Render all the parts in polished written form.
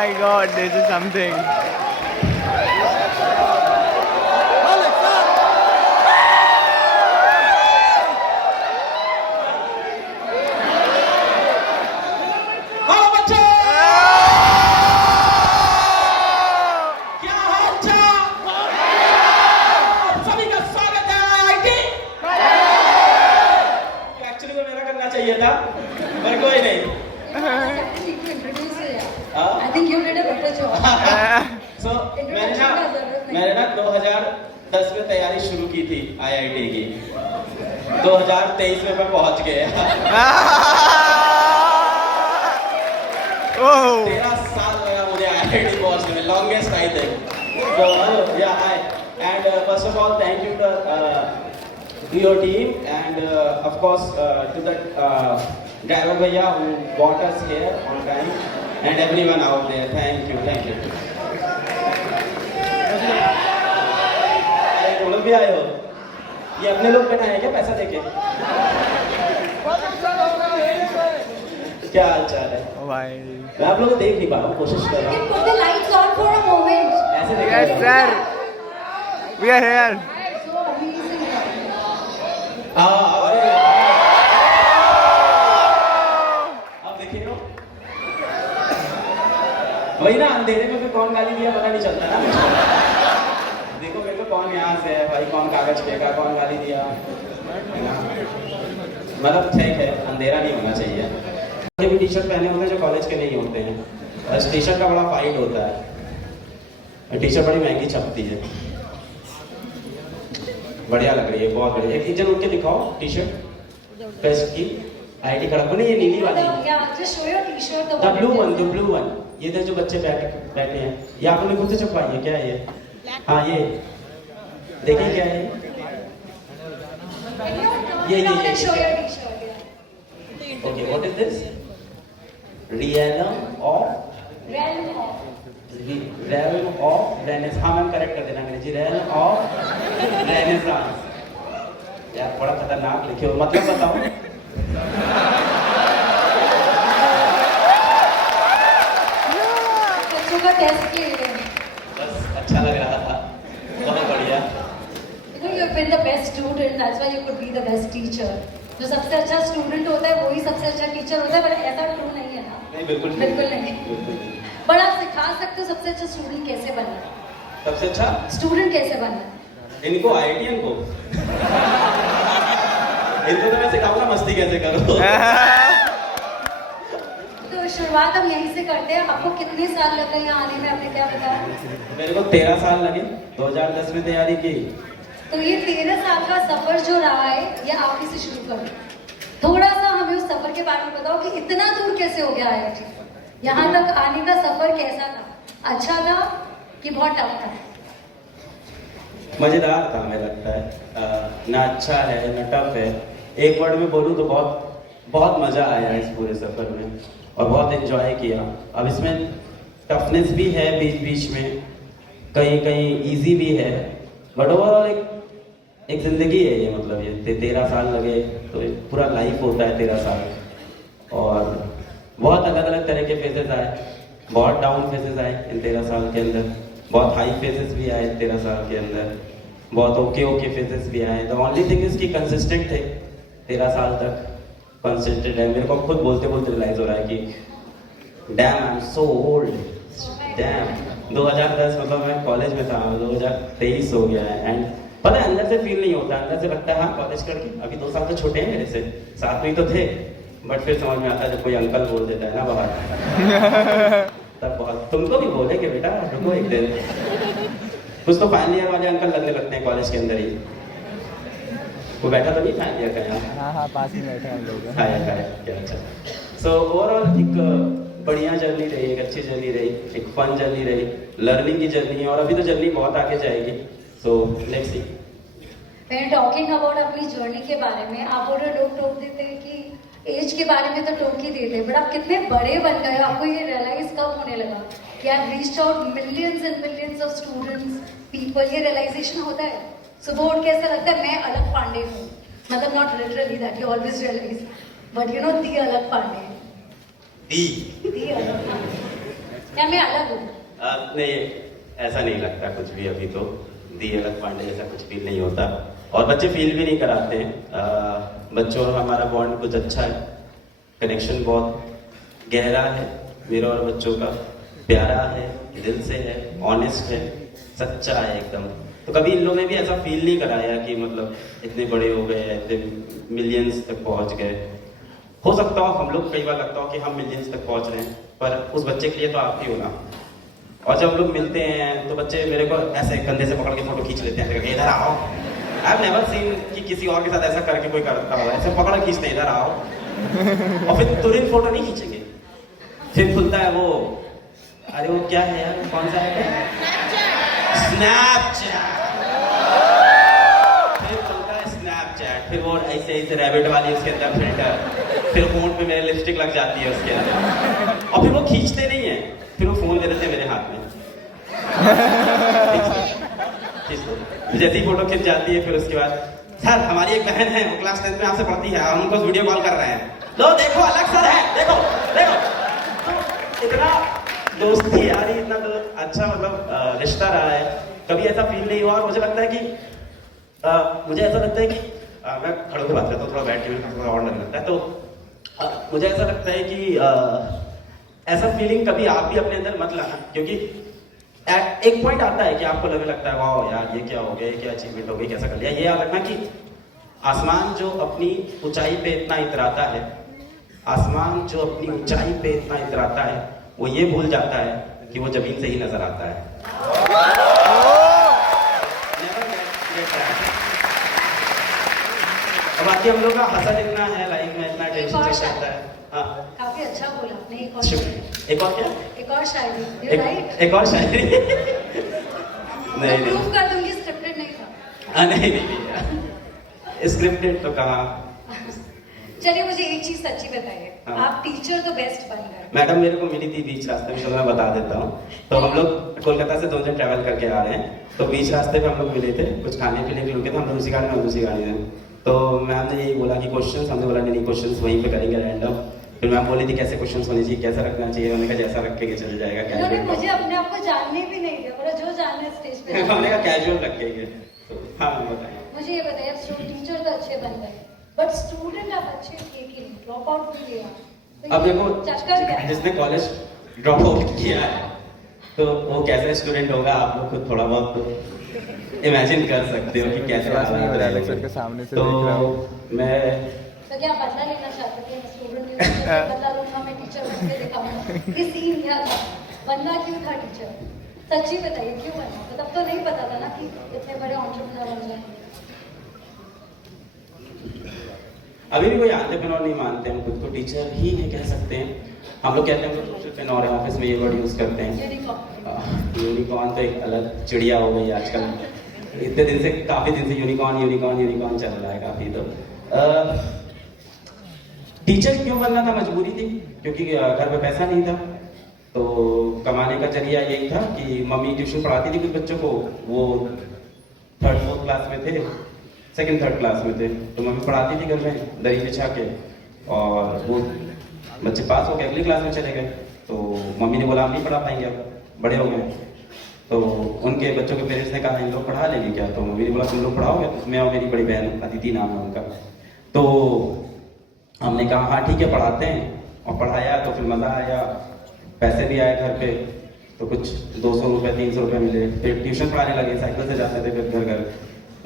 my God, this is something. मैंने ना 2010 में तैयारी शुरू की थी IIT की, 2023 में मैं पहुंच गया। 13 साल लगा मुझे IIT पहुंचने में, longest I think. So yeah, and first of all, thank you to your team and of course to the driver bhaiya who brought us here on time and everyone out there. Thank you, thank you. तुम लोग भी आए हो? ये अपने लोग बैठाए हैं क्या पैसा देके? क्या हाल चाल है? मैं आप लोगों को देख नहीं पा रहा हूँ, कोशिश कर रहा हूँ। Put the lights on for a moment. ऐसे देखो। Yes, sir. We are here. So amazing. अब देखिए ना, वही ना, अंधेरे में फिर कौन गाली दिया पता नहीं चलता ना। देखो मेरे को कौन यहाँ से है भाई, कौन कागज फेंका, कौन गाली दिया, मतलब ठीक है, अंधेरा नहीं होना चाहिए। ये भी टी शर्ट पहने होते हैं जो कॉलेज के नहीं होते हैं, बस टी शर्ट का बड़ा फाइट होता है। टी शर्ट बड़ी महंगी छपती है। बढ़िया लग रही है, बहुत बढ़िया। एक जन उठ के दिखाओ टी शर्ट बेस्ट की आईडी खड़ा नहीं, ये नीली वाली। Yeah, just show your t-shirt. The blue one. ये थे जो बच्चे बैठे हैं, ये आप लोगों ने खुद से छपवाई है क्या ये? हाँ ये देखिए क्या है ये Show your t-shirt. Okay, what is this? realm of Renaissance। हाँ मैम करेक्ट कर देना अंग्रेजी, realm of Renaissance। यार बड़ा खतरनाक लिखे हो, मतलब बताओ। बच्चों का टेस्ट ले रहे हैं। बस अच्छा लग रहा था, बहुत बढ़िया। You know, you've been the best student, that's why you could be the best teacher. जो सबसे अच्छा स्टूडेंट होता है वही सबसे अच्छा टीचर होता है, पर ऐसा ट्रू नहीं है ना? नहीं बिल्कुल नहीं। पर आप सिखा सकते हो सबसे अच्छा स्टूडेंट कैसे बनना है? सबसे अच्छा स्टूडेंट कैसे बनना है? इनको IITian को इनको तो मैं सिखाऊंगा मस्ती कैसे करो। तो शुरुआत हम यहीं से करते हैं। आपको कितने साल लग गए यहाँ आने में, आपने क्या बताया? मेरे को 13 साल लगे, 2010 में तैयारी की। तो ये 13 साल का सफर जो रहा है, ये आप ही से शुरू करो। थोड़ा सा हमें उस सफर के बारे में बताओ कि इतना दूर कैसे हो गया IIT? यहाँ तक आने का सफर कैसा था? अच्छा था कि बहुत टफ था? मजेदार था हमें लगता है, ना अच्छा है ना टफ है। एक वर्ड में बोलूँ तो बहुत मजा आया इस पूरे सफर में और बहुत एंजॉय किया। अब इसमें टफनेस भी है बीच बीच में, कहीं इजी भी है, बट ओवरऑल एक जिंदगी है ये। मतलब ये 13 साल लगे तो पूरा लाइफ होता है 13 साल, और बहुत अलग अलग तरह के फेजेस आए, बहुत डाउन फेजेस आए इन 13 साल के अंदर, बहुत हाई फेजेस भी आए 13 साल के अंदर, बहुत ओके फेजेस भी आए। द ओनली थिंग इज कि कंसिस्टेंट थे 13 साल तक, कंसिस्टेंट है। मेरे को खुद बोलते बोलते रियलाइज हो रहा है कि dam I am so old, dam 2010 मतलब मैं कॉलेज में था, 2023 हो गया है। एंड पता है अंदर से फील नहीं होता, अंदर से लगता है हाँ कॉलेज करके अभी 2 साल तो छोटे हैं मेरे से, साथ में ही तो थे, बट फिर समझ में आता है जब कोई अंकल बोल देता है ना बाहर तब बहुत। तुमको भी बोले कि बेटा रुको एक दिन, कुछ तो फाइनल ईयर वाले अंकल लगने लगते हैं कॉलेज के अंदर ही। वो बैठा तो नहीं फाइनल ईयर का यहाँ? हाँ पास में बैठा है लोग। अच्छा। सो ओवरऑल एक बढ़िया जर्नी रही, एक अच्छी जर्नी रही, एक फन जर्नी रही, लर्निंग की जर्नी है, और अभी तो जर्नी बहुत आगे जाएगी। So let's see. मैं टॉकिंग अबाउट अपनी जर्नी के बारे में, आप बोल रहे लोग टोक देते हैं कि एज के बारे में तो टोक ही देते, बट आप कितने बड़े बन गए, आपको ये रियलाइज कब होने लगा कि I reached out millions and millions of students people? ये रियलाइजेशन होता है सुबह उठ के, ऐसा लगता है मैं अलग पांडे हूँ, मतलब not literally that you always realise, but you know the अलग पांडे, दी अलग पांडे। क्या मैं अलग हूँ? नहीं, ऐसा नहीं लगता कुछ भी अभी तो। दी अलग पांडे जैसा कुछ फील नहीं होता और बच्चे फील भी नहीं कराते हैं। बच्चों और हमारा बॉन्ड कुछ अच्छा है, कनेक्शन बहुत गहरा है मेरा और बच्चों का, प्यारा है, दिल से है, ऑनेस्ट है, सच्चा है एकदम। तो कभी इन लोगों ने भी ऐसा फील नहीं कराया कि मतलब इतने बड़े हो गए, इतने मिलियंस तक पहुंच गए। हो सकता हो हम लोग कई बार लगता हो कि हम मिलियंस तक पहुंच रहे हैं, पर उस बच्चे के लिए तो आप ही हो ना। और जब लोग मिलते हैं तो बच्चे मेरे को ऐसे कंधे से पकड़ के फोटो खींच लेते हैं, इधर आओ। आई हैव नेवर सीन कि किसी और के साथ ऐसा करके कोई करता हो, ऐसे पकड़ खींचते इधर आओ, और फिर तुरंत फोटो नहीं खींचेंगे। फिर खुलता है वो, अरे वो क्या है यार, कौन सा है, स्नैपचैट। फिर खुलता है स्नैपचैट, फिर वो ऐसे ऐसे रैबिट वाली उसके अंदर फिल्टर, फिर फोन पे मेरे लिपस्टिक लग जाती है उसके अंदर, और फिर वो खींचते नहीं है, फिर वो फोन दे देते हैं मेरे हाथ में। जैसे ही फोटो खिंच जाती है, फिर उसके बाद, सर हमारी एक बहन है, वो क्लास 10 में आपसे पढ़ती है, हम उनको वीडियो कॉल कर रहे हैं, लो देखो अलग सर है, देखो देखो। तो इतना दोस्ती यारी, इतना तो अच्छा मतलब रिश्ता रहा है, कभी ऐसा फील नहीं हुआ। और मुझे लगता है कि मुझे ऐसा लगता है कि मैं खड़े होकर बात करता हूँ, थोड़ा बैठ के थोड़ा और लगता है, तो मुझे ऐसा लगता है कि ऐसा फीलिंग कभी आप भी अपने अंदर मत लाना, क्योंकि एक पॉइंट आता है कि आपको लगने लगता है वाह यार ये क्या हो गया, ये क्या अचीवमेंट हो गई, कैसा कर लिया। ये याद रखना कि आसमान जो अपनी ऊंचाई पे इतना इतराता है, आसमान जो अपनी ऊंचाई पे इतना इतराता है, वो ये भूल जाता है कि वो जमीन से ही नजर आता है। और बाकी हम लोग का हसल इतना है लाइफ में, इतना टेंशन चलता है। हाँ, काफी अच्छा बोला आपने। एक और क्या, एक और शायरी, राइट? एक और शायरी। नहीं प्रूफ कर दूंगी स्क्रिप्टेड नहीं था। नहीं स्क्रिप्टेड तो कहाँ। चलिए मुझे एक चीज सच्ची बताइए, हाँ। आप टीचर तो बेस्ट बन गए। मैडम मेरे को मिली थी बीच रास्ते में, तो मैं बता देता हूँ। तो हम लोग कोलकाता से 2 जन ट्रैवल करके आ रहे हैं, तो बीच रास्ते पे हम लोग मिले थे, कुछ खाने पीने के रुके थे, हम लोग उसी गाड़ी में दूसरी गाड़ी में। तो मैम ने यही बोला कि क्वेश्चंस, हमने बोला नहीं क्वेश्चंस वहीं पे करेंगे रैंडम। फिर मैम बोली थी कैसे क्वेश्चंस होने चाहिए, कैसा रखना चाहिए, उन्होंने कहा जैसा रख के चल जाएगा। उन्होंने मुझे अपने आप को जानने भी नहीं दिया, बोला जो जानना है स्टेज पे। हमने कहा कैजुअल रखेंगे। तो हाँ बताएं। मुझे ये बताइए, टीचर तो अच्छे बन गए, बट स्टूडेंट आप अच्छे थे कि नहीं, ड्रॉप आउट भी किया, तो अब देखो चक्कर क्या है? जिसने कॉलेज ड्रॉप आउट किया है तो वो कैसा स्टूडेंट होगा, आप लोग खुद थोड़ा बहुत तो इमेजिन कर सकते हो कि कैसे क्लास नहीं हो रहा है, हालात सर के सामने से तो देख रहा हूँ। मैं तो क्या बदला लेना चाहते थे? स्टूडेंट बदला लूंगा, मैं टीचर बन के दिखाऊंगा। ये सीन क्या था, बनना क्यों था टीचर? सच्ची बताइए क्यों बना? तो तब तो नहीं पता था ना कि इतने बड़े एंटरप्रेन्योर बन जाएंगे। अभी भी कोई एंटरप्रेन्योर नहीं मानते, हम खुद को टीचर ही है कह सकते हैं। हम लोग कहते हैं हम एंटरप्रेन्योर है, ऑफिस में ये वर्ड यूज करते हैं। यूनिकॉर्न तो एक अलग चिड़िया हो गई आजकल, इतने दिन से, काफी दिन से यूनिकॉर्न चल रहा है काफी। तो टीचर क्यों बनना था, मजबूरी थी, क्योंकि घर में पैसा नहीं था, तो कमाने का जरिया यही था कि मम्मी ट्यूशन पढ़ाती थी कुछ बच्चों को, वो 3rd 4th क्लास में थे, 2nd 3rd क्लास में थे, तो मम्मी पढ़ाती थी घर में दरी बिछा के, और वो बच्चे पास हो गए, अगली क्लास में चले गए। तो मम्मी ने बोला हम नहीं पढ़ा पाएंगे, अब बड़े हो गए। तो उनके बच्चों के पेरेंट्स ने कहा इन लोग पढ़ा लेंगे क्या, तो मम्मी ने बोला तुम लोग पढ़ाओगे, तो मैं और मेरी बड़ी बहन, अदिति नाम है उनका, तो हमने कहा हाँ ठीक है पढ़ाते हैं, और पढ़ाया तो फिर मज़ा आया, पैसे भी आए घर पे, तो कुछ 200 रुपये 300 रुपये मिले। फिर ट्यूशन पढ़ाने लगे, साइकिल से जाते थे फिर घर,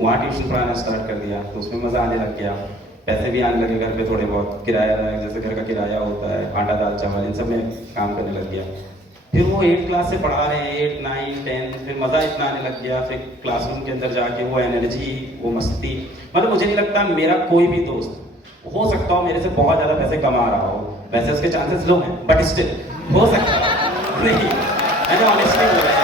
वहाँ ट्यूशन पढ़ाना स्टार्ट कर दिया, तो उसमें मज़ा आने लग गया, पैसे भी आने लगे घर पे थोड़े बहुत, किराया जैसे घर का किराया होता है, आटा दाल चावल, इन सब में काम करने लग गया। फिर वो 8th क्लास से पढ़ा रहे हैं, 8, 9, 10, फिर मज़ा इतना आने लग गया, फिर क्लासरूम के अंदर जाके वो एनर्जी, वो मस्ती, मतलब मुझे नहीं लगता मेरा कोई भी दोस्त हो सकता हो मेरे से बहुत ज़्यादा पैसे कमा रहा हो, वैसे उसके चांसेस लो हैं, बट स्टिल हो सकता है नहीं, मैंने ऑनेस्टली बोला है,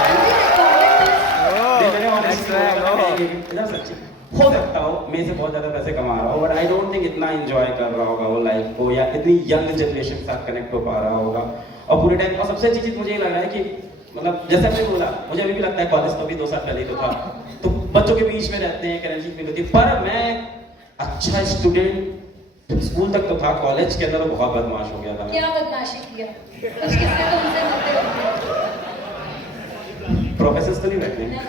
सच्ची हो सकता हो मेरे से बहुत ज्यादा पैसे कमा रहा हो, बट आई डोंट थिंक इतना एंजॉय कर रहा होगा वो लाइफ को, या इतनी यंग जनरेशन के साथ कनेक्ट हो पा रहा होगा। और पूरे टाइम, और सबसे अच्छी चीज मुझे ये लग रहा है कि मतलब जैसे आपने बोला, मुझे अभी भी लगता है कॉलेज तो अभी 2 साल पहले ही तो था, तो बच्चों के बीच में रहते हैं, एनर्जी फील होती है, पर मैं अच्छा स्टूडेंट स्कूल तक तो था, कॉलेज के अंदर तो बहुत बदमाश हो गया था। क्या बदमाशी किया? कुछ किससे तो उनसे मिलते होंगे। प्रोफेसर तो नहीं बैठे हैं?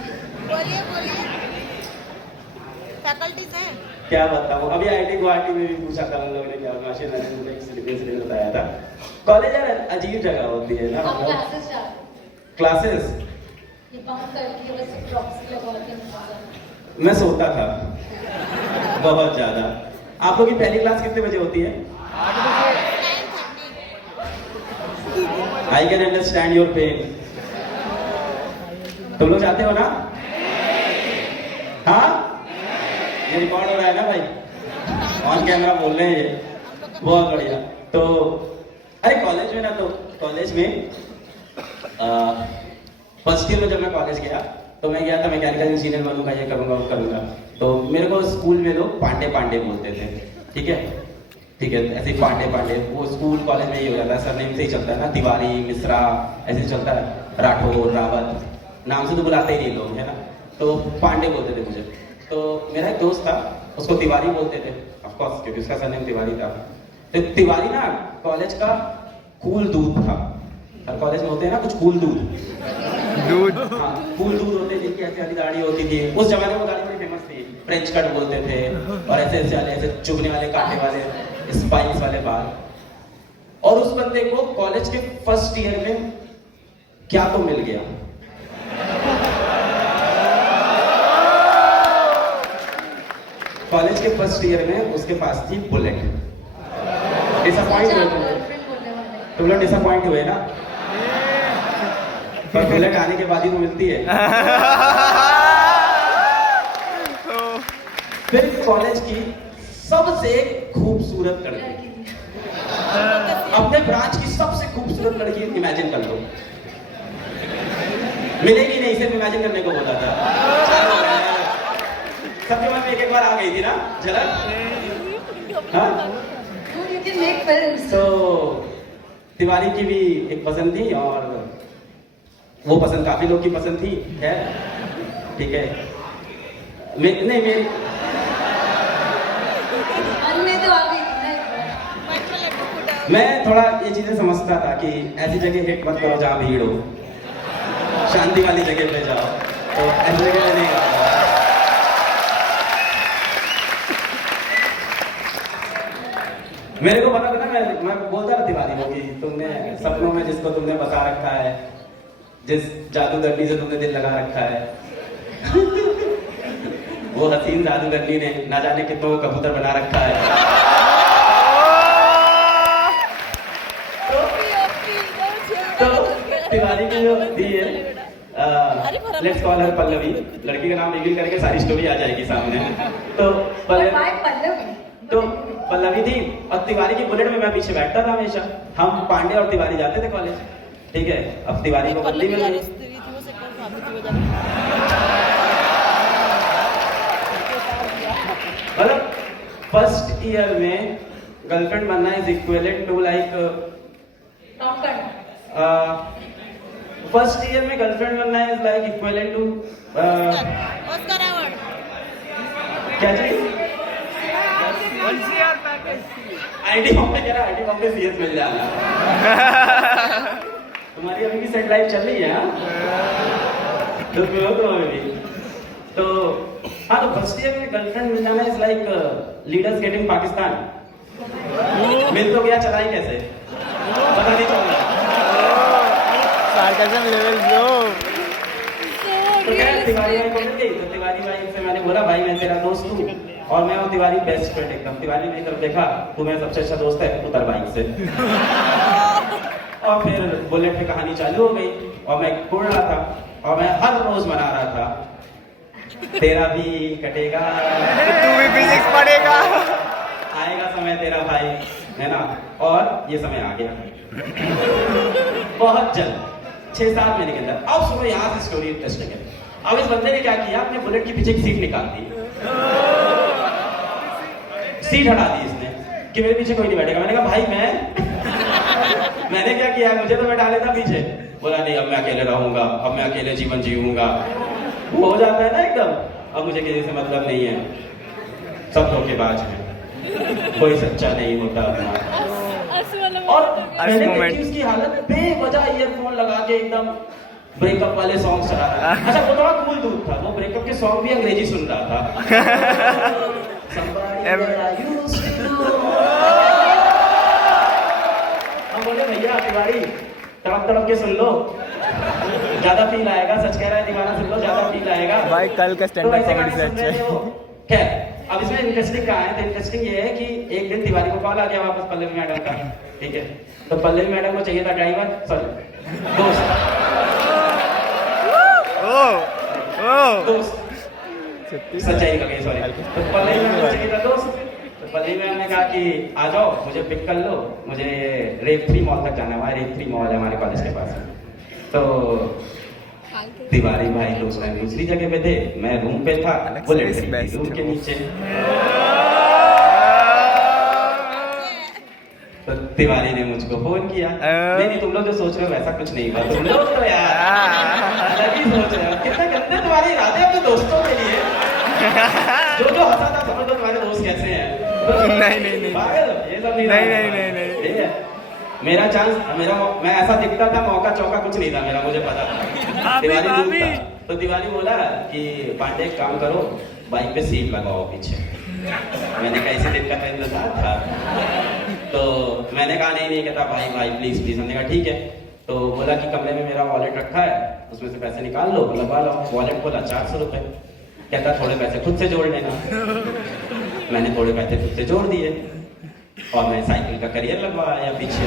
बोलिए बोलिए, फैकल्टीज हैं। क्या बताऊँ, अभी IIT गुवाहाटी में भी पूछा था उन लोगों ने, क्या मशीन लर्निंग का एक्सपीरियंस बताया था। कॉलेज यार अजीब जगह होती है ना। आप क्लासेस जा रहे हो? क्लासेस ये बंद करके बस प्रॉक्सी लगा के निकल मैं सोता था बहुत ज्यादा। आप लोग की पहली क्लास कितने बजे होती है? 9:30। I can understand your pain. तुम लोग जाते हो ना? हाँ, ये रिकॉर्ड हो रहा है ना भाई, ऑन कैमरा बोल रहे हैं ये, बहुत बढ़िया। तो अरे कॉलेज में ना, तो कॉलेज में फर्स्ट ईयर में जब मैं कॉलेज गया तो मैं गया था मैकेनिकल इंजीनियर बनूंगा, ये करूंगा वो करूंगा। तो मेरे को स्कूल में लोग पांडे पांडे बोलते थे, ठीक है ठीक है, ऐसे पांडे पांडे, वो स्कूल कॉलेज में ही हो जाता है, सरनेम से ही चलता है ना, तिवारी मिश्रा ऐसे ही चलता है, राठौर रावत, नाम से तो बुलाते ही नहीं लोग, है ना, तो पांडे बोलते थे मुझे। तो मेरा एक दोस्त था, उसको तिवारी बोलते थे ऑफ कोर्स, क्योंकि उसका सरनेम तिवारी था। तो तिवारी ना कॉलेज का कूल दूध था। हर कॉलेज में होते हैं ना कुछ कूल दूध, हाँ कूल दूध होते हैं जिनकी ऐसी वाली दाढ़ी होती थी। उस जमाने में दाढ़ी बड़ी फेमस थी, फ्रेंच कट बोलते थे, और ऐसे ऐसे वाले ऐसे चुभने वाले कांटे वाले स्पाइस वाले बाल। और उस बंदे को कॉलेज के फर्स्ट ईयर में क्या तो मिल गया, कॉलेज के फर्स्ट ईयर में उसके पास थी बुलेट। डिसअपॉइंट हुए तुम लोग, डिसअपॉइंट हुए ना, पर बुलेट आने के बाद ही तो मिलती है। फिर कॉलेज की सबसे खूबसूरत लड़की, अपने ब्रांच की सबसे खूबसूरत लड़की इमेजिन कर लो, मिलेगी नहीं, सिर्फ इमेजिन करने को बोला था। सबके मन में एक बार आ गई थी ना झलक, हाँ। तो तिवारी की भी एक पसंद थी, और वो पसंद काफी लोग की पसंद थी, है ठीक है। नहीं मेरी तो आ गई मैं थोड़ा ये चीजें समझता था कि ऐसी जगह हिट मत करो जहाँ भीड़ हो, शांति वाली जगह पे जाओ, तो ऐसी जगह पे नहीं आता। मेरे को पता था ना, मैं बोलता था तिवारी को कि तुमने सपनों में जिसको तुमने बसा रखा है, जिस जादूगरनी से तुमने दिल लगा रखा है वो हसीन जादूगरनी ने ना जाने कितनों को कबूतर बना रखा है। तो तिवारी की जो दी है, लेट्स कॉल हर पल्लवी, लड़की का नाम रिवील करके सारी स्टोरी आ जाएगी सामने। तो पल्लवी थी, और तिवारी की बुलेट में मैं पीछे बैठता था हमेशा। हम पांडे और तिवारी जाते थे कॉलेज, ठीक है। अब तिवारी को बदली मिल गई, मतलब फर्स्ट ईयर में गर्लफ्रेंड बनना is equivalent to like, first year में गर्लफ्रेंड बनना इज लाइक इक्विवेलेंट टू क्या चीज, आईटी फॉर्म में, कह रहा आईटी फॉर्म में सीएस मिल जाना। तुम्हारी अभी भी सेट लाइफ चल रही है, तो क्यों हो तुम अभी भी। तो हाँ, तो फर्स्ट ईयर में गर्लफ्रेंड मिल जाना is like leaders getting Pakistan. मिल तो गया, चलाई कैसे पता नहीं चल रहा। तो क्या तिवारी भाई को मिल गई, तो तिवारी भाई से मैंने बोला भाई मैं तेरा दोस्त हूँ, और मैं हूँ तिवारी बेस्ट फ्रेंड एकदम। तिवारी मेरी तरफ देखा, तू मेरा सबसे अच्छा दोस्त है, उतर बाइक से। और फिर बुलेट पे कहानी चालू हो गई, और मैं उड़ रहा था, और मैं हर रोज मना रहा था तेरा भी कटेगा, तू भी फिजिक्स पढ़ेगा, आएगा समय तेरा भाई, है ना। और ये समय आ गया बहुत जल्द, 6-7 महीने के अंदर। अब सुनो यहाँ से स्टोरी इंटरेस्टिंग है। अब इस बंदे ने क्या किया, अपने बुलेट के पीछे की सीट निकाल दी, सीट हटा दी इसने कि मेरे पीछे कोई नहीं बैठेगा। मैंने कहा भाई मैंने क्या किया, मुझे तो बैठा लेता पीछे। बोला नहीं, अब मैं अकेले रहूंगा, अब मैं अकेले जीवन जीऊंगा। वो हो जाता है ना एकदम, अब मुझे किसी से मतलब नहीं है, सब धोखेबाज हैं, कोई सच्चा नहीं होता अपना। और मैंने देखी उसकी हालत, बेवजह ईयरफोन लगा के एकदम ब्रेकअप वाले सॉन्ग चला रहा था। अच्छा वो थोड़ा कूल दूध था, वो ब्रेकअप के सॉन्ग भी अंग्रेजी सुन रहा था। Somebody that I used to know। हम बोले भैया तिवारी तड़प तड़प के सुन लो, ज्यादा फील आएगा। सच कह रहा है दीवाना, सुन लो ज्यादा फील आएगा। भाई कल का स्टैंड अप कॉमेडी से अच्छा है। खैर अब इसमें इंटरेस्टिंग कहाँ है, तो इंटरेस्टिंग ये है कि एक दिन तिवारी को कॉल आ गया वापस पल्लवी मैडम का, ठीक है। तो पल्लवी मैडम को चाहिए था ड्राइवर, सॉरी दोस्त, दोस्त सच्चाई का सॉरी। तो पल्लवी मैडम को चाहिए था दोस्त। तो पल्लवी मैम ने कहा कि आ जाओ मुझे पिक कर लो, मुझे रेप फ्री मॉल तक जाना है, वहाँ रेप फ्री मॉल है हमारे कॉलेज के पास। तो तिवारी भाई लोग दूसरी जगह पे थे, मैं रूम पे था, बुलेट रूम के नीचे। तो तिवारी ने मुझको फोन किया। नहीं तुम लोग जो सोच रहे हो वैसा कुछ नहीं हुआ, तुम लोग तो यार अलग ही सोच रहे हो। कितना गंदे तुम्हारे इरादे अपने दोस्तों के लिए। जो हंसा था समझ लो तुम्हारे दोस्त कैसे हैं। नहीं पागल हो, ये सब नहीं। मेरा चांस मैं ऐसा दिखता था, मौका चौका कुछ नहीं था मेरा, मुझे पता था। तिवारी दूर था। तो तिवारी बोला कि पांडे एक काम करो, बाइक पे सीट लगाओ पीछे। मैंने कहा इसी दिन का तो इंतजार था। तो मैंने कहा नहीं कहता भाई प्लीज प्लीज। हमने कहा ठीक है। तो बोला कि कमरे में मेरा वॉलेट रखा है, उसमें से पैसे निकाल लो, लगा लो। वॉलेट बोला 400 रुपए। कहता थोड़े पैसे खुद से जोड़ लेना। मैंने थोड़े पैसे खुद से जोड़ दिए और मैं साइकिल का करियर लगवाया पीछे।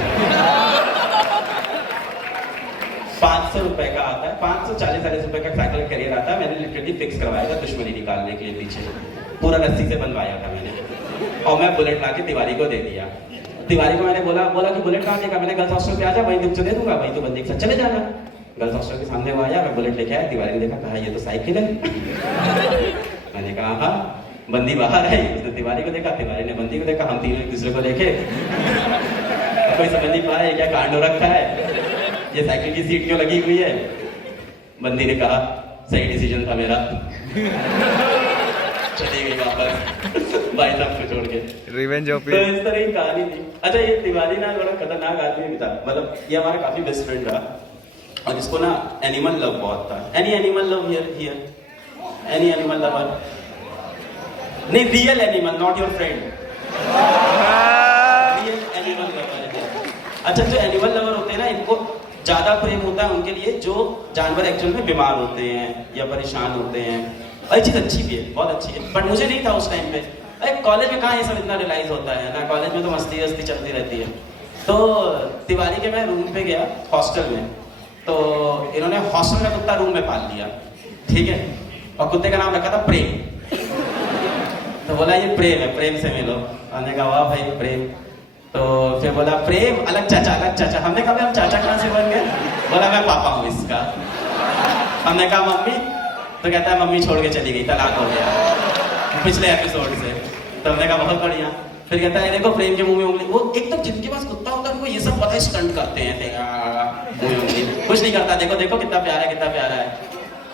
500 रुपए का आता है, 540 रुपए का साइकिल का करियर आता है। मैंने लिटरली फिक्स करवाया था दुश्मनी निकालने के लिए पीछे, पूरा रस्सी से बनवाया था मैंने। और मैं बुलेट लाके तिवारी को दे दिया। तिवारी को मैंने बोला कि बुलेट कहाँ देगा। मैंने गर्ल्स हॉस्टल पे आ जा, वहीं तुमसे दे दूंगा, वहीं तो बंदे के साथ चले जाना। गर्ल्स हॉस्टल के सामने वो आया, मैं बुलेट लेके आया। तिवारी ने देखा, कहा ये तो साइकिल है। मैंने कहा हाँ, बंदी बाहर है। उसने तिवारी को देखा, तिवारी ने बंदी को देखा, हम तीनों एक दूसरे को देखे। कोई समझ नहीं पाया क्या कांड हो रखा है, ये साइकिल की सीट क्यों लगी हुई है। बंदी ने कहा सही डिसीजन था मेरा। चली गई वापस भाई साहब को छोड़ के। रिवेंज ऑफ तो इस तरह की कहानी थी। अच्छा ये तिवारी ना बड़ा खतरनाक आदमी भी था, मतलब ये हमारा काफी बेस्ट फ्रेंड रहा। और इसको ना एनिमल लव बहुत था। Any animal love here, any animal lover? नहीं, real animal, not your friend. Real animal lover. अच्छा जो एनिमल लवर होते हैं ना, इनको ज्यादा प्रेम होता है उनके लिए जो जानवर एक्चुअल में बीमार होते हैं या परेशान होते हैं। और ये चीज अच्छी भी है, बहुत अच्छी है, बट मुझे नहीं था उस टाइम पे। अरे कॉलेज में कहाँ ये सब इतना रियलाइज होता है ना, कॉलेज में तो मस्ती वस्ती चलती रहती है। तो तिवारी के मैं रूम पे गया हॉस्टल में, तो इन्होंने हॉस्टल का कुत्ता रूम में पाल लिया, ठीक है। और कुत्ते का नाम रखा था प्रेम। तो बोला ये प्रेम है, प्रेम से मिलो। हमने कहा वाह भाई प्रेम। तो फिर बोला प्रेम अलग चाचा, अलग चाचा। हमने कहा हम चाचा कहाँ से बन गए। बोला मैं पापा हूँ इसका। हमने कहा मम्मी, तो कहता है मम्मी छोड़ के चली गई, तलाक हो गया पिछले एपिसोड से। तो हमने कहा बहुत बढ़िया। फिर कहता है देखो प्रेम के मुंह में उंगली। वो एक तो जिनके पास कुत्ता होता है उनको ये सब पता है, स्टंट करते हैं मुंह में उंगली, कुछ नहीं करता। देखो देखो कितना प्यारा है, कितना प्यारा है।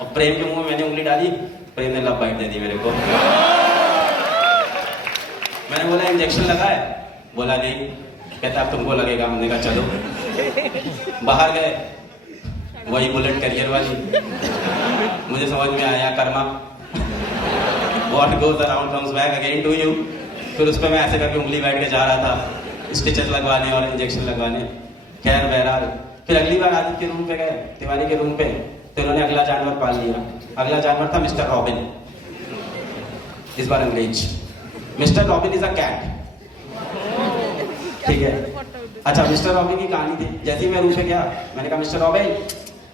और प्रेम के मुंह में मैंने उंगली डाली, प्रेम ने लव बाइट दे दी मेरे को। मैंने बोला इंजेक्शन लगा है, बोला नहीं। कहता अब तुमको लगेगा। हमने कहा चलो। बाहर गए, वही बुलेट करियर वाली। मुझे समझ में आया karma, what goes around comes back again to you. फिर उस पर मैं ऐसे करके उंगली बैठ के जा रहा था स्टिचेस लगवाने और इंजेक्शन लगवाने। खैर बहरहाल फिर अगली बार आदित्य के रूम पे गए, तिवारी के रूम पे, तो इन्होंने अगला जानवर पाल लिया। अगला जानवर था मिस्टर रॉबिन, इस बार अंग्रेज। Mister Robin is a cat, ठीक है। अच्छा मिस्टर रॉबिन की कहानी थी। जैसे ही मैं रूम पे गया, मैंने कहा मिस्टर रॉबिन,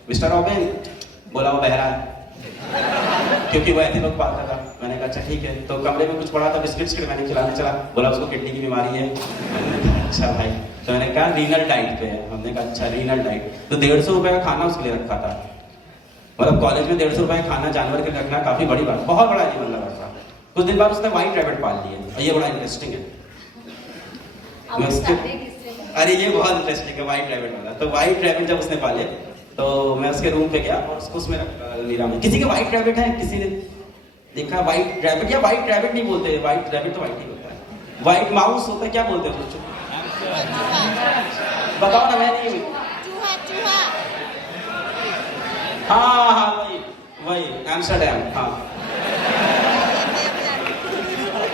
मिस्टर रॉबिन। बोला वो बहरा है, क्योंकि वो ऐसे लोग पालता था। मैंने कहा अच्छा ठीक है। तो कमरे में कुछ पड़ा था बिस्किट्स के, मैंने खिलाने चला। बोला उसको किडनी की बीमारी है। अच्छा भाई। तो मैंने कहा रीनल डाइट पे है। हमने कहा अच्छा रीनल डाइट। तो 150 रुपए का खाना उसके लिए रखा था। मतलब कॉलेज में 150 रुपए का खाना जानवर के लिए रखना काफी बड़ी बात, बहुत बड़ा जीवन लगा था। कुछ दिन बाद उसने व्हाइट रैबिट पाल लिया, और ये बड़ा इंटरेस्टिंग है। अरे ये बहुत इंटरेस्टिंग है व्हाइट रैबिट वाला। तो व्हाइट रैबिट जब उसने पाले, तो मैं उसके रूम पे गया और उसको उसमें रखा अलमीरा में। किसी के व्हाइट रैबिट है, किसी ने देखा व्हाइट रैबिट? या व्हाइट रैबिट नहीं बोलते, व्हाइट रैबिट तो व्हाइट ही होता है। व्हाइट माउस होता है, क्या बोलते हैं उसको? बताओ ना, मैं नहीं। हाँ वही वही एम्स्टरडैम, हाँ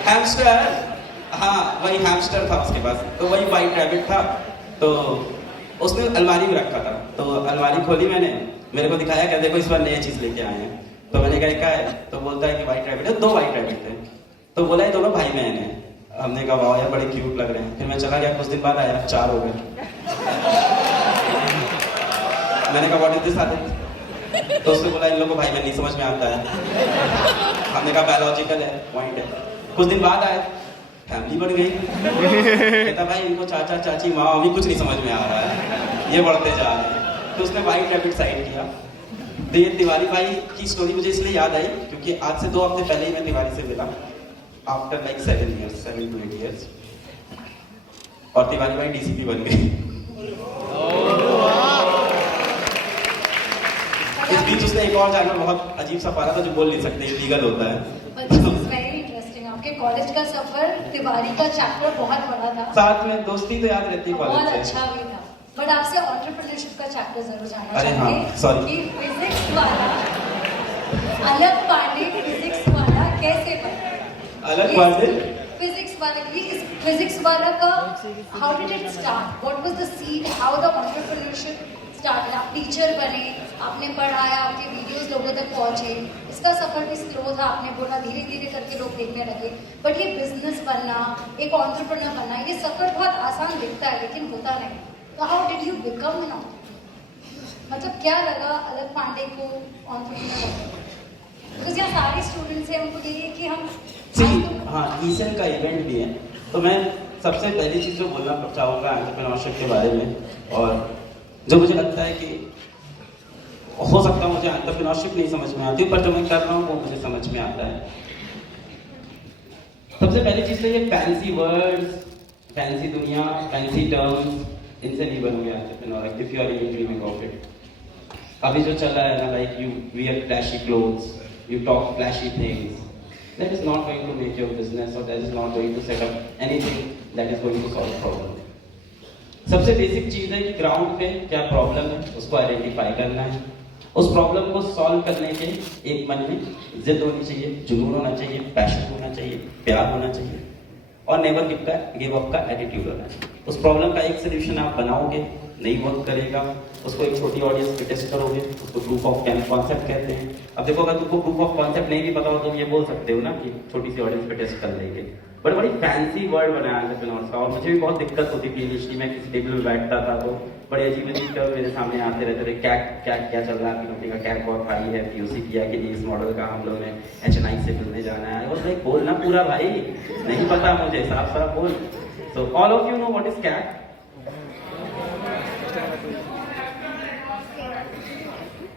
हैमस्टर, हाँ वही हैमस्टर था उसके पास, तो वही वाइट रैबिट था। तो उसने अलमारी में रखा था, तो अलमारी खोली मैंने, मेरे को दिखाया क्या देखो इस बार नई चीज लेके आए हैं। तो मैंने कहा क्या है, तो बोलता है कि वाइट रैबिट है। 2 वाइट रैबिट थे, तो बोला ये दोनों भाई बहन हैं। हमने कहा वाह यार बड़े क्यूट लग रहे हैं। फिर मैं चला गया, कुछ दिन बाद आया 4 हो गए। मैंने कहा व्हाट इज दिस आदित्य, तो उसने बोला इन लोगों को भाई बहन नहीं समझ में आता है। हमने कहा बायोलॉजिकल है, पॉइंट है। कुछ दिन बाद आए, फैमिली बढ़ गई। कहता भाई इनको चाचा चाची माँ अभी कुछ नहीं समझ में आ रहा है, ये बढ़ते जा रहे हैं। तो उसने वाइट रैबिट साइड किया। तो ये तिवारी भाई की स्टोरी मुझे इसलिए याद आई क्योंकि आज से 2 हफ्ते पहले ही मैं तिवारी से मिला, आफ्टर लाइक 7 to 8 years, और तिवारी भाई डीसीपी बन गए। इस बीच उसने एक और जानवर बहुत अजीब सा पाला था जो बोल नहीं सकते, लीगल होता है। वेरी इंटरेस्टिंग, आपके कॉलेज का सफर, तिवारी का चैप्टर बहुत बड़ा था, साथ में दोस्ती तो याद रहती है बहुत कॉलेज से। अच्छा भी था। बट आपसे एंटरप्रेन्योरशिप का चैप्टर जरूर जानना अरे हाँ, चाहेंगे sorry। कि फिजिक्स वाला अलग पांडे फिजिक्स वाला कैसे बना? अलग पांडे फिजिक्स वाला की इस फिजिक्स वाला का how did it start, what was the seed, how the entrepreneurship started? आप टीचर बने, आपने पढ़ाया, आपके वीडियोस लोगों तक पहुंचे। इसका सफर भी स्लो था, आपने बोला धीरे धीरे करके लोग देखने लगे। बट ये बिजनेस बनना, एक एंटरप्रेन्योर बनना, ये सफर बहुत आसान दिखता है लेकिन होता नहीं। तो how did you become an entrepreneur? मतलब क्या लगा अलग पांडे को एंटरप्रेन्योर बनने? बिकॉज़ यहाँ सारे स्टूडेंट्स हैं, उनको यही है कि हम हाँ ईसन का इवेंट भी है। तो मैं सबसे पहली चीज़ जो बोलना चाहूँगा एंटरप्रेन्योरशिप के बारे में, और जो मुझे लगता है कि हो सकता है मुझे एंटरप्रेन्योरशिप नहीं समझ में आती, पर जो मैं कर रहा हूँ वो मुझे समझ में आता है। सबसे पहली चीज़ तो ये फैंसी वर्ड्स, फैंसी दुनिया, फैंसी टर्म्स, इनसे नहीं बनोगे entrepreneur if you are even dreaming of it. अभी जो चल रहा है ना, like you wear flashy clothes, you talk flashy things, that is not going to make your business, or that is not going to set up anything that is going to solve problem. सबसे basic चीज है कि ground पे क्या problem है उसको identify करना है, उस प्रॉब्लम को सॉल्व करने के एक मन में जिद होनी चाहिए, जुनून होना चाहिए, पैशन होना चाहिए, प्यार होना चाहिए, और नेवर गिव अप का एटीट्यूड होना चाहिए। उस प्रॉब्लम का एक सोल्यूशन आप बनाओगे, नहीं वर्क करेगा, उसको एक छोटी ऑडियंस पे टेस्ट करोगे, उसको प्रूफ ऑफ कॉन्सेप्ट कहते हैं। अब देखो अगर तुमको प्रूफ ऑफ कॉन्सेप्ट नहीं भी पता हो तो ये बोल सकते हो ना कि छोटी सी ऑडियंस पे टेस्ट कर लेंगे, बट बड़ी फैंसी वर्ड बनाया एंटरप्रेन्योर्स का। और मुझे भी बहुत दिक्कत होती थी इंडस्ट्री में, किसी टेबल में बैठता था तो बड़े अजीब अजीब टर्म मेरे सामने आते रहते थे। क्या चल रहा है आपकी कंपनी का, कैट बहुत हाई है, पीओसी किया कि नहीं, इस मॉडल का हम लोग ने HNI से मिलने जाना है। और लाइक बोलना पूरा भाई, नहीं पता मुझे, साफ साफ बोल। So all of you know what is cat?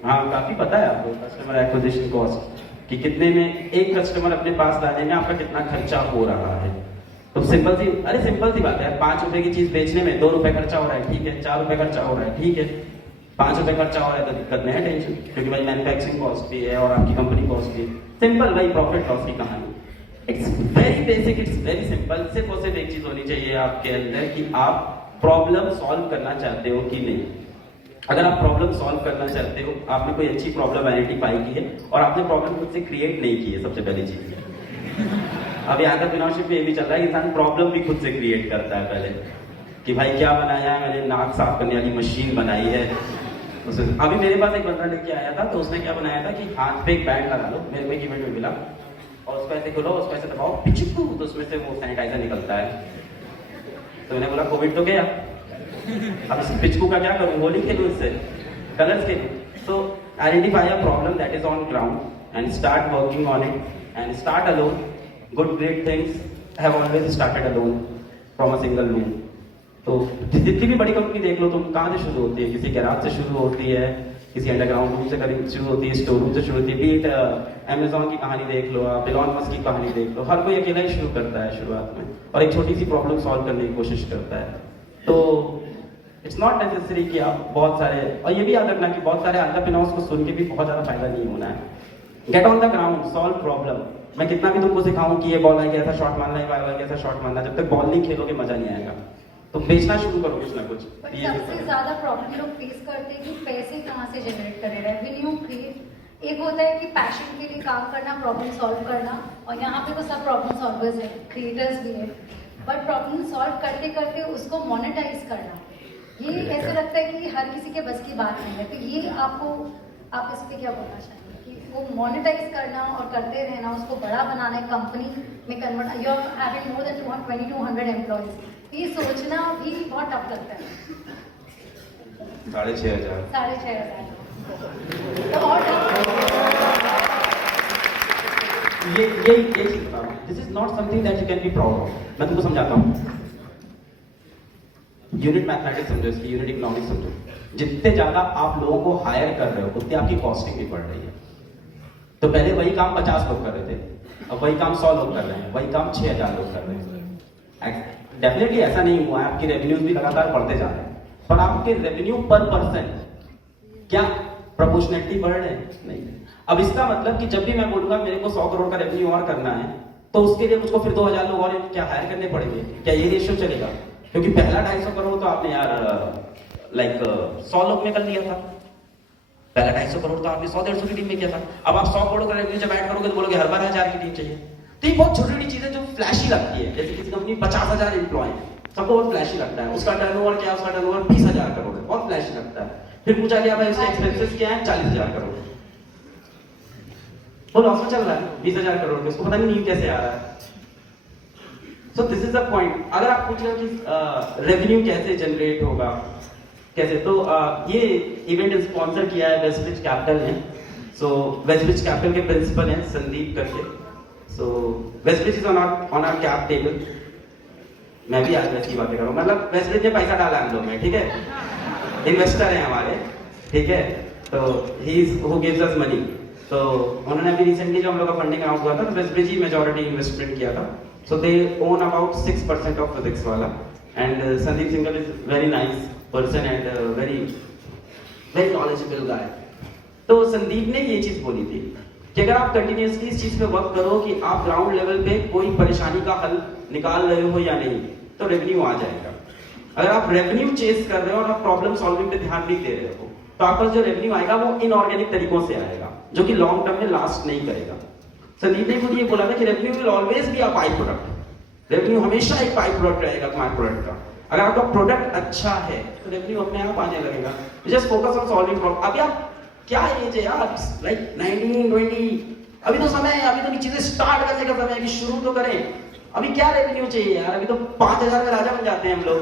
हाँ काफी पता है आपको कस्टमर एक्विजिशन कॉस्ट, कि कितने में एक कस्टमर अपने पास लाने में आपका कितना खर्चा हो रहा है। तो सिंपल सी बात है, 5 रुपए की चीज बेचने में 2 रुपए खर्चा हो रहा है, ठीक है, 4 रुपए खर्चा हो रहा है, ठीक है, 5 रुपए खर्चा हो रहा है तो दिक्कत नहीं है, टेंशन, क्योंकि भाई मैन्युफैक्चरिंग कॉस्ट भी है और आपकी कंपनी कॉस्ट भी है। सिंपल भाई प्रॉफिट लॉस की कहानी, it's very basic, it's very simple. सिर्फ और सिर्फ एक चीज होनी चाहिए आपके अंदर कि आप प्रॉब्लम सॉल्व करना चाहते हो कि नहीं। अगर आप प्रॉब्लम सॉल्व करना चाहते हो, आपने कोई अच्छी प्रॉब्लम आइडेंटिफाई की है और आपने प्रॉब्लम खुद से क्रिएट नहीं की है, सबसे पहली चीज। अब एंटरप्रेन्योरशिप में ये भी चल रहा है, इंसान प्रॉब्लम भी खुद से क्रिएट करता है पहले, कि भाई क्या बनाया है मैंने, नाक साफ करने वाली मशीन बनाई है। अभी मेरे पास एक बंदा लेके आया था, तो उसने क्या बनाया था कि हाथ पे एक बैंड लगा लो, मेरे को एक इवेंट में मिला, और उसको ऐसे खोलो, उसको ऐसे दबाओ, पिचकू, तो उसमें से वो सैनिटाइजर निकलता है। तो मैंने बोला कोविड तो गया, अब इस पिचकू का क्या करूं, होली खेलूं, इससे कलर्स खेलूं। So identify a problem that is on ground and start working on it and start alone. Good great things have always started alone from a single room. तो जितनी भी बड़ी कंपनी देख लो, तुम कहाँ से शुरू होती है, किसी गैराज से शुरू होती है, किसी अंडरग्राउंड रूम से शुरू होती है, स्टोर रूम से शुरू होती है। बीट अमेजॉन की कहानी देख लो, आप एलन मस्क की कहानी देख लो, हर कोई अकेला ही शुरू करता है शुरुआत में और एक छोटी सी प्रॉब्लम सॉल्व करने की कोशिश करता है। तो इट्स नॉट नेसेसरी कि आप बहुत सारे, और ये भी याद रखना कि बहुत सारे एंटरप्रेन्योर्स को सुन के भी बहुत ज्यादा फायदा नहीं होना है। Get on the ground, solve problem. मैं कितना भी तुमको सिखाऊं कि ये बॉल आएगा ऐसा शॉट मारना है, ऐसा शॉट मारना, जब तक बॉल नहीं खेलोगे मजा नहीं आएगा। तुम बेचना शुरू करो कुछ ना कुछ। बट ये भी सबसे पड़ेगा। ज्यादा प्रॉब्लम लोग फेस करते हैं कि पैसे कहाँ से जनरेट करें, रेवेन्यू क्रिएट। एक होता है कि पैशन के लिए काम करना, प्रॉब्लम सॉल्व करना, और यहाँ पे तो सब प्रॉब्लम सॉल्वर्स हैं, क्रिएटर्स भी हैं, बट प्रॉब्लम सॉल्व करते करते उसको मोनेटाइज करना, ये ऐसे लगता है कि हर किसी के बस की बात नहीं है। तो ये आपको, आप इस पे क्या बोलना चाहेंगे कि वो मोनेटाइज करना और करते रहना, उसको बड़ा बनाना है, कंपनी में convert, you are having more than 2200 employees, ये सोचना भी बहुत टफ लगता है। 6,500 6,500 तो और ये चीज बता रहा हूँ, this is not something that you can be proud of. मैं तुमको समझाता हूँ, यूनिट मैथमेटिक्स समझो, इसकी यूनिट इकोनॉमिक्स समझो। जितने ज्यादा आप लोगों को हायर कर रहे हो उतनी आपकी कॉस्टिंग भी बढ़ रही है। तो पहले वही काम 50 लोग कर रहे थे, अब वही काम 100 लोग कर रहे हैं, वही काम 6,000 लोग कर रहे हैं। डेफिनेटली ऐसा नहीं हुआ है, आपकी रेवेन्यूज भी लगातार बढ़ते जा रहे हैं, पर आपके रेवेन्यू पर पर्सन क्या प्रोपोर्शनेटली बढ़ रहे हैं? नहीं। अब इसका मतलब कि जब भी मैं बोलूंगा मेरे को 100 करोड़ का रेवेन्यू और करना है, तो उसके लिए मुझको फिर 2,000 लोग और क्या हायर करने पड़ेंगे? क्या ये रेशियो चलेगा? क्योंकि पहला 250 करोड़ तो आपने यार 100 लोग में कर लिया था। पहला 250 करोड़ तो आपने 100-150 की टीम में किया था। अब आप 100 करोड़ का रेवेन्यू जब ऐड करोगे तो बोलोगे हर बार 1,000 की टीम चाहिए। तो ये बहुत छोटी छोटी चीजें जो फ्लैशी लगती है, जैसे किसी कंपनी 50,000 एम्प्लॉय है, सबको बहुत फ्लैशी लगता है, उसका टर्नओवर क्या है, उसका टर्नओवर 20,000 करोड़ है, बहुत फ्लैशी लगता है। फिर पूछा गया भाई उसके एक्सपेंसेस क्या है, 40,000 करोड़। वो लॉस में चल रहा है 20,000 करोड़ में, उसको पता नहीं कैसे आ रहा है। So this is the point. अगर आप पूछ रहे हो कि रेवेन्यू कैसे जनरेट होगा, कैसे, तो ये इवेंट स्पॉन्सर किया है वेस्टब्रिज कैपिटल ने। सो वेस्टब्रिज कैपिटल के प्रिंसिपल हैं संदीप करके। So Westbridge is on our cap table. मैं भी आज वैसी बातें करूँ, मतलब वेस्टब्रिज ने पैसा डाला हम लोग में, ठीक है, इन्वेस्टर हैं हमारे, ठीक है, तो he is who gives us money. तो उन्होंने अभी रिसेंटली जो हम लोग का फंडिंग अनाउंस हुआ था, तो वेस्टब्रिज ही मेजॉरिटी इन्वेस्टमेंट किया था। So they own about 6% of Physics Wala, and Sandeep Singhal is very nice person and very knowledgeable guy. तो संदीप ने ये चीज बोली थी कि अगर आप कंटिन्यूअसली इस चीज पे वर्क करो कि आप ग्राउंड लेवल पे कोई परेशानी का हल निकाल रहे हो या नहीं, तो रेवेन्यू आ जाएगा। अगर आप रेवेन्यू चेस कर रहे हो और आप प्रॉब्लम सॉल्विंग पे ध्यान नहीं दे रहे हो, तो आपका जो रेवेन्यू आएगा वो इनऑर्गेनिक तरीकों से आएगा, जो कि लॉन्ग टर्म में लास्ट नहीं करेगा। संदीप ने खुद ये बोला था कि revenue will always be a by product. Revenue हमेशा एक बाय प्रोडक्ट रहेगा तुम्हारे प्रोडक्ट का। अगर आपका प्रोडक्ट अच्छा है तो रेवेन्यू अपने आप आने लगेगा। Just focus on solving problem. अभी आप क्या एज है यार, लाइक 19, 20, अभी तो समय है, अभी तो चीजें स्टार्ट करने का समय है कि शुरू तो करें। अभी क्या रेवेन्यू चाहिए यार, अभी तो 5,000 में राजा बन जाते हैं हम लोग।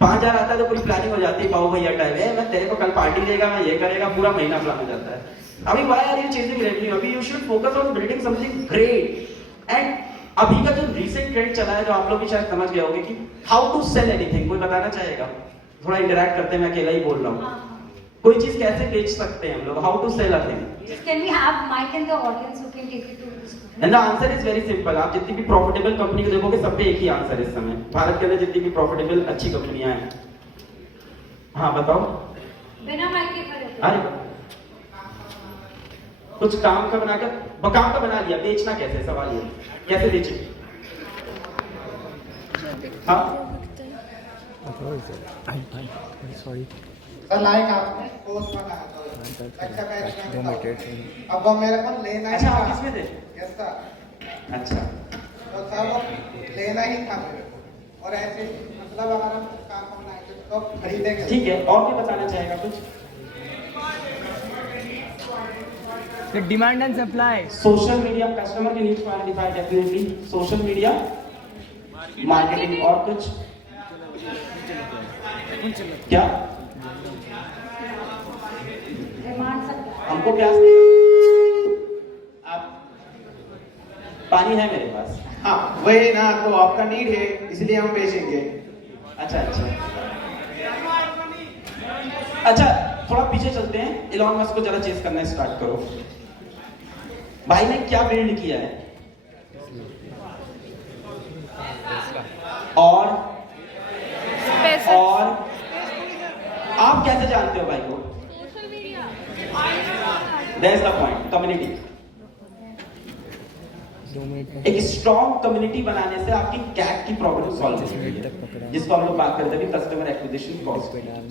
5,000 आता है तो पूरी प्लानिंग हो जाती है, पाओ भैया टाइप है, मैं तेरे को कल पार्टी देगा, मैं ये करेगा, पूरा महीना प्लान हो जाता है। अभी why are you chasing revenue? अभी you should focus on building something great. And अभी का जो recent trend चला है, जो आप लोग भी शायद समझ गए होंगे कि how to sell anything, कोई बताना चाहेगा? थोड़ा इंटरैक्ट करते हैं, मैं अकेला ही बोल रहा हूँ। कोई चीज कैसे बेच सकते हैं हम लोग? How to sell a thing? Can we have mic in the audience who can take it to this? And the answer is very simple. आप जितनी भी प्रॉफिटेबल कंपनी को देखोगे, सब पे एक ही आंसर है इस समय। भारत के अंदर जितनी भी प्रॉफिटेबल अच्छी कंपनियां हैं, हाँ बताओ। बिना माइक के खड़े हो। अरे कुछ काम का बनाकर काम का बना लिया, बेचना कैसे? सवाल ये, कैसे बेचे? हाँ सॉरी लाइक आपने पोस्ट बनाया था, अच्छा बैच अब वो मेरे को लेना ही अच्छा, था। आप किसमें थे? Yes sir. अच्छा, तो सर वो लेना ही था मेरे को, और ऐसे मतलब अगर हम काम बनाएंगे तो खरीदेंगे। ठीक है, और भी बताना चाहेगा कुछ? Demand and supply, social media, customer के नीड्स को identify, definitely social media marketing, और कुछ क्या? हमको प्यास नहीं, आप पानी है मेरे पास। हाँ वही ना, तो आपका नीड है इसलिए हम बेचेंगे। अच्छा अच्छा अच्छा, थोड़ा पीछे चलते हैं। इलॉन मस्क को जरा चेस करना स्टार्ट करो। भाई ने क्या बिल्ड किया है? और आप कैसे जानते हो भाई को? That's the point. Community. एक स्ट्रॉन्ग कम्युनिटी बनाने से आपकी कैक की प्रॉब्लम सॉल्व हो रही है, जिसको हम लोग बात करते हैं कस्टमर एक्विजिशन कॉस्ट।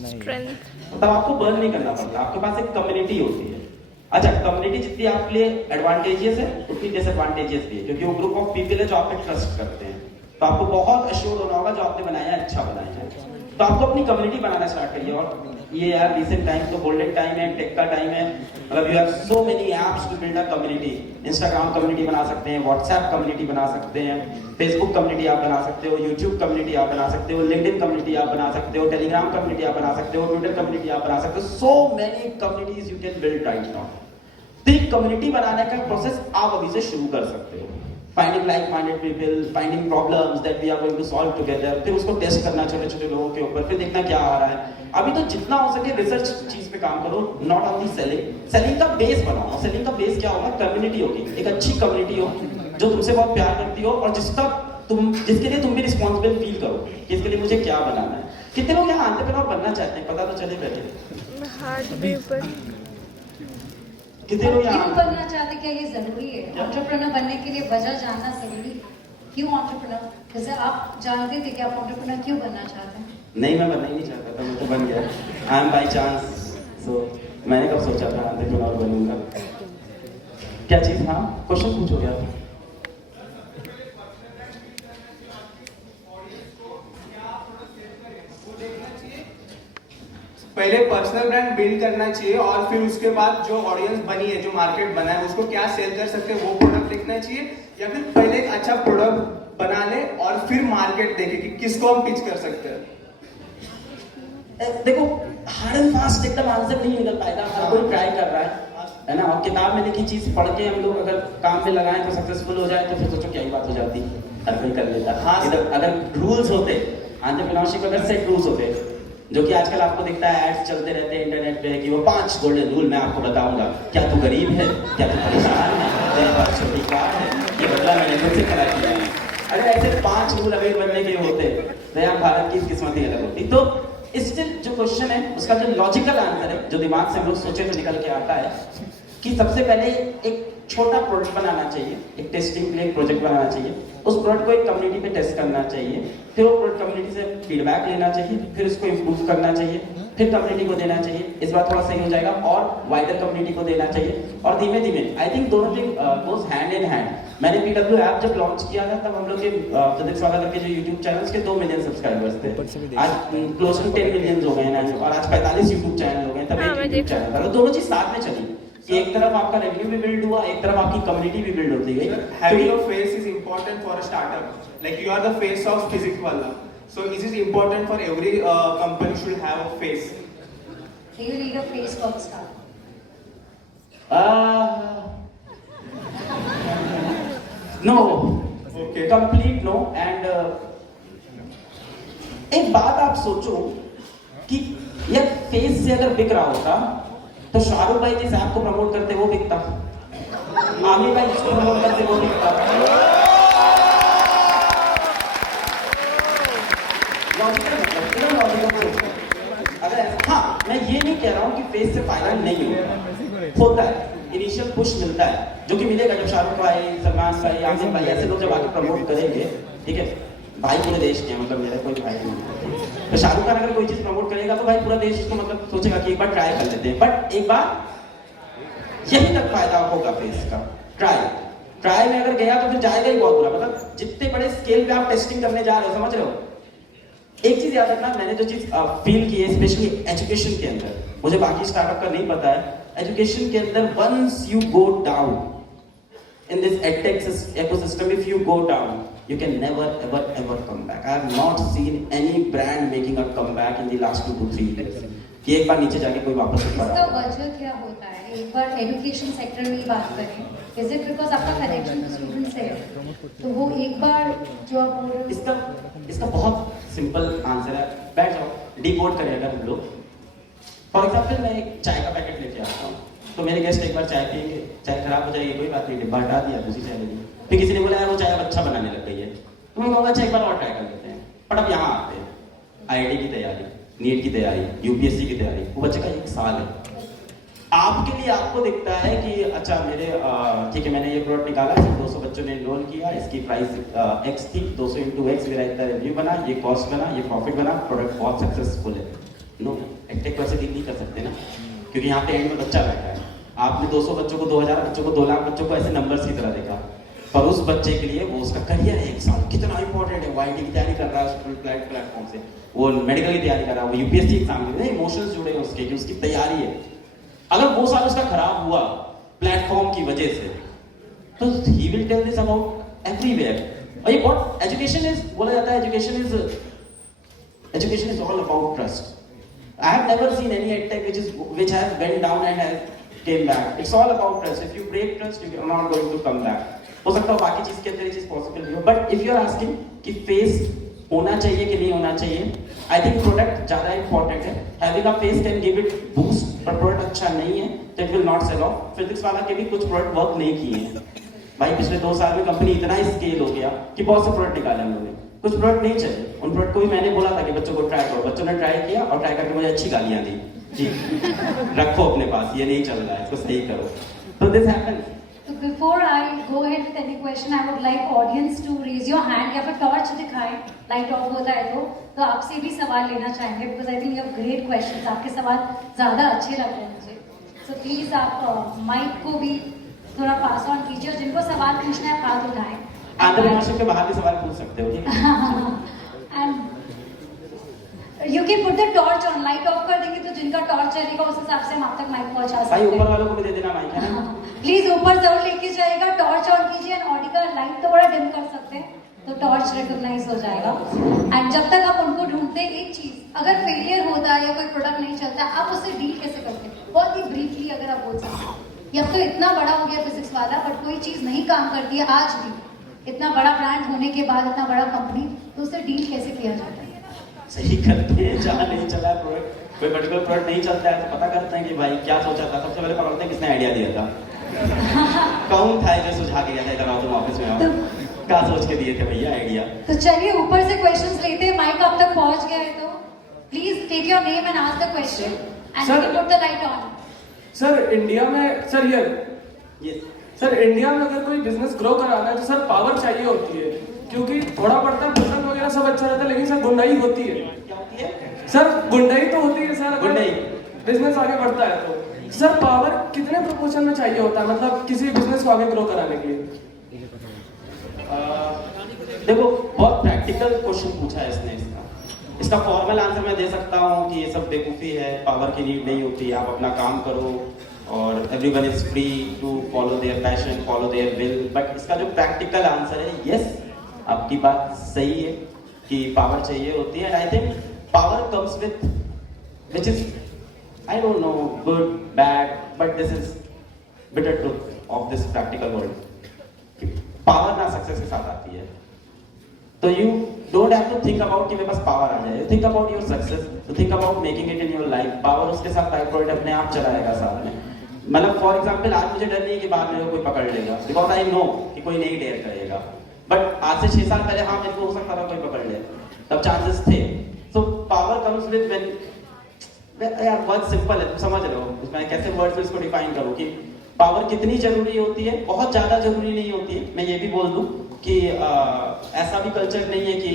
स्ट्रेंथ। तब आपको बर्न नहीं करना पड़ता, आपके पास एक कम्युनिटी होती है। अच्छा, कम्युनिटी जितनी आपके लिए एडवांटेजेस है उतनी डिसएडवांटेजेस भी है, क्योंकि वो ग्रुप ऑफ पीपल है जो आप पे ट्रस्ट करते हैं। तो आपको बहुत अश्योर होना होगा जो आपने बनाया है अच्छा बनाया है। तो आपको अपनी कम्युनिटी बनाना स्टार्ट करिए। और ये यार रिसेंट टाइम तो गोल्डन टाइम है, टेक का टाइम है, मतलब you have so many apps to build a community. Instagram community बना सकते हैं, व्हाट्सएप कम्युनिटी बना सकते हैं, फेसबुक कम्युनिटी आप बना सकते हो, यूट्यूब कम्युनिटी आप बना सकते हो, लिंक्डइन कम्युनिटी आप बना सकते हो, टेलीग्राम कम्युनिटी आप बना सकते हो, ट्विटर कम्युनिटी आप बना सकते हो। So many communities you can build right now. तो एक कम्युनिटी बनाने का प्रोसेस आप अभी से शुरू कर सकते हो। Finding like minded people, finding problems that we are going to solve together, फिर उसको टेस्ट करना छोटे छोटे लोगों के ऊपर, फिर देखना क्या आ रहा है। अभी तो जितना हो सके रिसर्च चीज पे काम करो, नॉट ऑनली सेलिंग। सेलिंग का बेस बनाओ। सेलिंग का बेस क्या होगा? कम्युनिटी होगी, एक अच्छी कम्युनिटी हो जो तुमसे बहुत प्यार करती हो और जिसके लिए तुम भी रिस्पॉन्सिबल फील करो कि इसके लिए मुझे क्या बनाना है। कितने लोग यहाँ एंटरप्रेन्योर बनना चाहते हैं? पता तो चले पहले। हार्ड वे पर कितने लोग क्यों यहाँ बनना चाहते, क्या ये जरूरी है? एंटरप्रेन्योर बनने के लिए वजह जानना जरूरी है। क्यों एंटरप्रेन्योर? जैसे आप जानते थे कि आप एंटरप्रेन्योर क्यों बनना चाहते हैं? नहीं, मैं बनना ही नहीं चाहता था, मैं तो बन गया। I am by chance. So मैंने कब सोचा था एंटरप्रेन्योर बनूंगा? क्या चीज? हाँ, क्वेश्चन पूछोगे आप? पहले पर्सनल ब्रांड बिल्ड करना चाहिए और फिर उसके बाद जो ऑडियंस बनी है, जो मार्केट बना है, उसको क्या सेल कर सकते हैं वो प्रोडक्ट देखना चाहिए, या फिर पहले एक अच्छा प्रोडक्ट बना ले और फिर मार्केट देखे कि किसको हम पिच कर सकते हैं। देखो, हार्ड एंड फास्ट एकदम आंसर नहीं निकल पाएगा। हर कोई ट्राई कर रहा है ना। और किताब में लिखी चीज पढ़ के हम लोग अगर काम में लगाएं तो सक्सेसफुल हो जाए तो फिर सोचो क्या ही बात हो जाती। हर कोई कर लेता। हाँ, अगर रूल्स होते, एंटरप्रेन्योरशिप अगर सेट रूल्स होते, जो कि आजकल आपको दिखता है एड्स चलते रहते हैं इंटरनेट पे कि वो 5 गोल्डन रूल मैं आपको बताऊंगा। क्या तू गरीब है? क्या तू परेशान है? तेरे पास छोटी कार है? ये बदला मैंने खुद से खड़ा किया है। अगर ऐसे 5 रूल अमीर बनने के होते तो यहाँ भारत की किस्मत ही अलग होती। तो स्टिल जो क्वेश्चन है उसका जो लॉजिकल आंसर है, जो दिमाग से हम लोग सोचे तो निकल के आता है कि सबसे पहले एक छोटा प्रोडक्ट बनाना चाहिए, एक टेस्टिंग के लिए एक प्रोजेक्ट बनाना चाहिए। उस प्रोडक्ट को एक कम्युनिटी पे टेस्ट करना चाहिए, फिर वो प्रोडक्ट कम्युनिटी से फीडबैक लेना चाहिए, फिर उसको इम्प्रूव करना चाहिए, फिर कम्युनिटी को देना चाहिए। इस बार थोड़ा सही हो जाएगा और वाइडर कम्युनिटी को देना चाहिए। और धीमे धीमे आई थिंक दोनों thing goes hand in hand. मैंने PW ऐप जब लॉन्च किया था तब हम लोग के प्रदीप स्वागत के जो यूट्यूब चैनल्स के 2 मिलियन सब्सक्राइबर्स थे। आज क्लोज टू 10 मिलियन हो गए हैं और आज 45 यूट्यूब चैनल हो गए। तब एक यूट्यूब चैनल था। दोनों चीज साथ में चली कि एक तरफ आपका रेवेन्यू भी बिल्ड हुआ, एक तरफ आपकी कम्युनिटी भी बिल्ड होती गई। Having a face is important for a startup. Like you are the face of Physics Walla. So this is important for every company should have a face. Do you need a face for the start? No. Okay. Complete no. And एक बात आप सोचो कि यार face से अगर बिक रहा होता तो शाहरुख भाई जिस ऐप को प्रमोट करते वो बिकता, आमिर भाई जिसको प्रमोट करते वो बिकता। अगर हाँ, मैं ये नहीं कह रहा हूँ कि फेस से फायदा नहीं होता है। इनिशियल पुश मिलता है जो कि मिलेगा जब शाहरुख भाई, सलमान भाई, आमिर भाई ऐसे लोग जब आके प्रमोट करेंगे। ठीक है भाई, पूरे देश के मतलब मेरा कोई भाई नहीं। तो शाहरुख खान अगर कोई चीज प्रमोट करेगा तो भाई पूरा देश उसको मतलब सोचेगा कि एक बार ट्राई कर लेते हैं। बट एक बार यही तक फायदा होगा फेस का। ट्राई में अगर गया तो फिर जाएगा ही बहुत बुरा। मतलब जितने बड़े स्केल पे आप टेस्टिंग करने जा रहे हो, समझ रहे हो? एक चीज याद रखना, मैंने जो चीज फील की है स्पेशली एजुकेशन के अंदर, मुझे बाकी स्टार्टअप का नहीं पता है, एजुकेशन के अंदर once you go down in this edtech ecosystem, if you go down, you can never ever come back. I have not seen any brand making a comeback in the last 2 to 3 years. कि एक बार नीचे जाके कोई वापस नहीं इसका वजह क्या होता है? एक बार एजुकेशन सेक्टर में ही बात करें, इज इट बिकॉज आपका कनेक्शन टू स्टूडेंट से है, तो वो एक बार जो आप बोल रहे हो इसका बहुत सिंपल आंसर है। बैठ जाओ, डिकोड करें अगर हम लोग। फॉर एग्जाम्पल मैं एक चाय का पैकेट लेके आता हूँ, तो मेरे गेस्ट एक बार चाय पियेंगे, चाय खराब हो जाएगी, कोई बात नहीं, डिब्बा हटा दिया, दूसरी चाय ले ली। फिर किसी ने बोला यार वो चाय अब अच्छा बनाने लग गई है, तो मैं कहूँगा अच्छा एक बार और ट्राई कर लेते हैं। बट अब यहाँ आते हैं, IIT की तैयारी, नीट की तैयारी, UPSC की तैयारी, वो बच्चे का 1 साल है। आपके लिए आपको दिखता है कि अच्छा मेरे ठीक है मैंने ये प्रोडक्ट निकाला, इसमें 200 बच्चों ने इनरोल किया, इसकी प्राइस x थी, 200 × x मेरा इतना रेवेन्यू बना, ये कॉस्ट बना, ये प्रॉफिट बना, प्रोडक्ट बहुत सक्सेसफुल है। नो, एडटेक वैसे डील नहीं कर सकते ना, क्योंकि यहाँ पे एंड में बच्चा बैठा है। आपने 200 बच्चों को, 2000 बच्चों को, 2 लाख बच्चों को ऐसे नंबर्स की तरह देखा, पर उस बच्चे के लिए वो उसका करियर है, एग्जाम कितना इंपॉर्टेंट है, वाईटी की तैयारी कर रहा है प्लेटफॉर्म से, वो मेडिकल की तैयारी कर रहा है, वो यूपीएससी एग्जाम के लिए इमोशंस जुड़े हैं उसके कि उसकी तैयारी है। अगर वो साल उसका खराब हुआ प्लेटफॉर्म की वजह से, तो he will tell this about everywhere. और ये बहुत एजुकेशन इज, बोला जाता है education is all about trust. I have never seen any edtech which has went down and has came back. It's all about trust. If you break trust, you are not going to come back. हो सकता है बाकी चीज के अंदर ये चीज possible नहीं हो, but if you are asking कि फेस होना चाहिए कि नहीं होना चाहिए, आई थिंक प्रोडक्ट ज्यादा इंपॉर्टेंट है। Having a face can give it boost, पर प्रोडक्ट अच्छा नहीं है तो it will not sell off. Physics वाला के भी कुछ प्रोडक्ट वर्क नहीं किए हैं भाई, पिछले 2 साल में कंपनी इतना स्केल हो गया कि बहुत से प्रोडक्ट निकाले हम लोगों ने, कुछ प्रोडक्ट नहीं चले। उन प्रोडक्ट को भी मैंने बोला था कि बच्चों को ट्राई करो, बच्चों ने ट्राई किया और ट्राई करके मुझे अच्छी गालियां दी कि रखो अपने पास, ये नहीं चल रहा है, इसको सही करो। तो this happens. So before I go ahead with any question, I would like audience to raise your hand या फिर टॉर्च दिखाएं, लाइट ऑफ होता है तो आपसे भी सवाल लेना चाहेंगे, because I think you have great questions, आपके सवाल ज़्यादा अच्छे लग रहे हैं मुझे। So please आप माइक को भी थोड़ा पास ऑन कीजिए और जिनको सवाल पूछना है हाथ उठाएं। आंतरभाषा के बाहर भी सवाल पूछ सकते हो, ठीक है? And you can put the torch on, light of कर देंगे तो जिनका टॉर्च चलेगा उस हिसाब से हम आप तक माइक पहुंचा सकते भाई हैं। ऊपर वालों को भी दे देना माइक, है ना? प्लीज ऊपर जरूर लेके जाएगा, टॉर्च ऑन कीजिए एंड ऑडी का लाइट थोड़ा डिम कर सकते हैं तो टॉर्च रिकॉग्नाइज हो जाएगा। एंड जब तक आप उनको ढूंढते हैं, एक चीज, अगर फेलियर होता है या कोई प्रोडक्ट नहीं चलता, आप उससे डील कैसे करते हैं? बहुत ही ब्रीफली अगर आप बोल सकते हैं। ये अब तो इतना बड़ा हो गया फिजिक्स वाला, बट कोई चीज नहीं काम करती है आज भी, इतना बड़ा ब्रांड होने के बाद, इतना बड़ा कंपनी, तो उससे डील कैसे किया जाता है? सही करते हैं, जहाँ नहीं चला है प्रोडक्ट, कोई पर्टिकुलर प्रोडक्ट नहीं चलता है तो पता करते हैं कि भाई क्या सोचा था। सबसे पहले पकड़ते हैं किसने आइडिया दिया था, कौन था जो सुझा के गया था इधर आओ तुम ऑफिस में आओ, क्या सोच के दिए थे भैया आइडिया। तो चलिए ऊपर से क्वेश्चंस लेते हैं, माइक आप तक पहुंच गया है तो please take your name and ask the question and Sir. Put the light on. Sir India में, सर Yes. सर इंडिया में अगर कोई बिजनेस ग्रो कराना है तो सर पावर चाहिए होती है, क्योंकि थोड़ा पड़ता है प्रोडक्ट वगैरह सब अच्छा रहता है, लेकिन सर गुंडाई होती है। क्या होती है? सर गुंडाई तो होती है सर, गुंडाई। बिजनेस आगे बढ़ता है तो सर पावर कितने प्रोपोर्शन में चाहिए होता है, मतलब किसी बिजनेस को आगे ग्रो कराने के लिए? देखो बहुत प्रैक्टिकल क्वेश्चन पूछा है इसने। इसका फॉर्मल आंसर मैं दे सकता हूँ कि ये सब बेवकूफ़ी है, पावर की नीड नहीं होती, आप अपना काम करो और everyone is free to follow their passion, follow their will. But इसका जो प्रैक्टिकल आंसर है, यस आपकी बात सही है कि पावर चाहिए होती है। I think power comes with which is I don't know good bad, but this is bitter truth of this practical world. Power ना सक्सेस के साथ आती है, तो you don't have to think about कि मेरे पास पावर आ जाए, थिंक अबाउट योर सक्सेस, तो think about making it in your life. Power उसके साथ बाई प्रोडक्ट अपने आप चलाएगा साथ में। मतलब फॉर एग्जांपल आज मुझे डर नहीं है कि बाद में कोई पकड़ लेगा, बिकॉज आई नो कि कोई नहीं डेयर करेगा। बट आज से 6 साल पहले हाँ मेरे को हो सकता था कोई पकड़ ले, तब चांसेस थे। So power comes with when, यार बहुत सिंपल है, तुम समझ रहे हो मैं कैसे वर्ड्स में इसको डिफाइन करूं कि पावर कितनी जरूरी होती है। बहुत ज्यादा जरूरी नहीं होती है। मैं ये भी बोल दूं कि ऐसा भी कल्चर नहीं है कि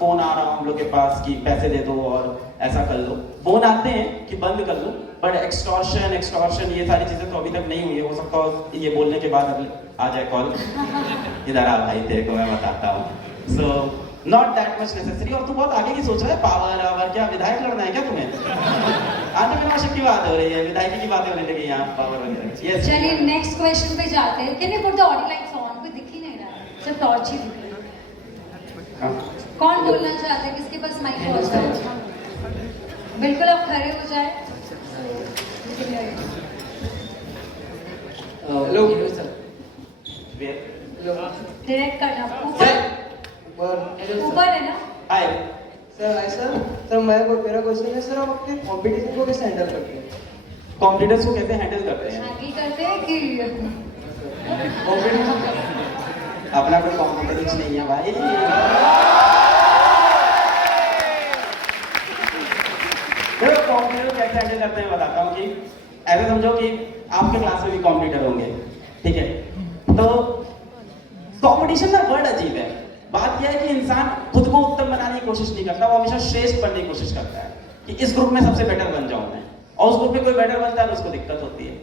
फोन आ रहा हो हम लोग के पास कि पैसे दे दो और ऐसा कर लो। फोन आते हैं कि बंद कर लो, बट एक्सटॉर्शन ये सारी चीजें तो अभी तक नहीं हुई है। हो सकता है ये बोलने के बाद आ जाए कॉल, इधर आ भाई तेरे को मैं बताता हूँ। So not that much necessary. और तू बहुत आगे की सोच रहा है, पावर क्या विधायक लड़ना है क्या तुम्हें? आंतरभाषा की बात हो रही है, विधायक की बातें होने लगी यहाँ पावर वगैरह। यस चलिए नेक्स्ट क्वेश्चन पे जाते हैं। Can you put the audio lights on? कोई दिख ही नहीं रहा है, सिर्फ टॉर्च ही दिख रही है। कौन बोलना चाहते हैं? किसके पास माइक पहुंच रहा है? बिल्कुल आप खड़े हो जाए। Hello sir. डायरेक्ट करना ऊपर ऊपर है ना? हाय सर हाय सर मेरा क्वेश्चन है सर, आप अपने कंपटीशन को कैसे हैंडल करते हैं? कॉन्फिडेंस को कैसे हैंडल करते हैं? आगे करते हैं कि अपना कोई कॉन्फिडेंस नहीं है भाई। कॉन्फिडेंस कैसे हैंडल करते हैं बताता हूँ कि ऐसे समझो कि आपके क्लास में भी कॉम्पिटिटर होंगे, ठीक है? तो कंपटीशन का वर्ड अजीब है। बात यह है कि इंसान खुद को उत्तम बनाने की कोशिश नहीं करता, वो हमेशा श्रेष्ठ बनने की कोशिश करता है कि इस ग्रुप में सबसे बेटर बन जाऊं मैं, और उस ग्रुप में कोई बेटर बनता है तो उसको दिक्कत होती है।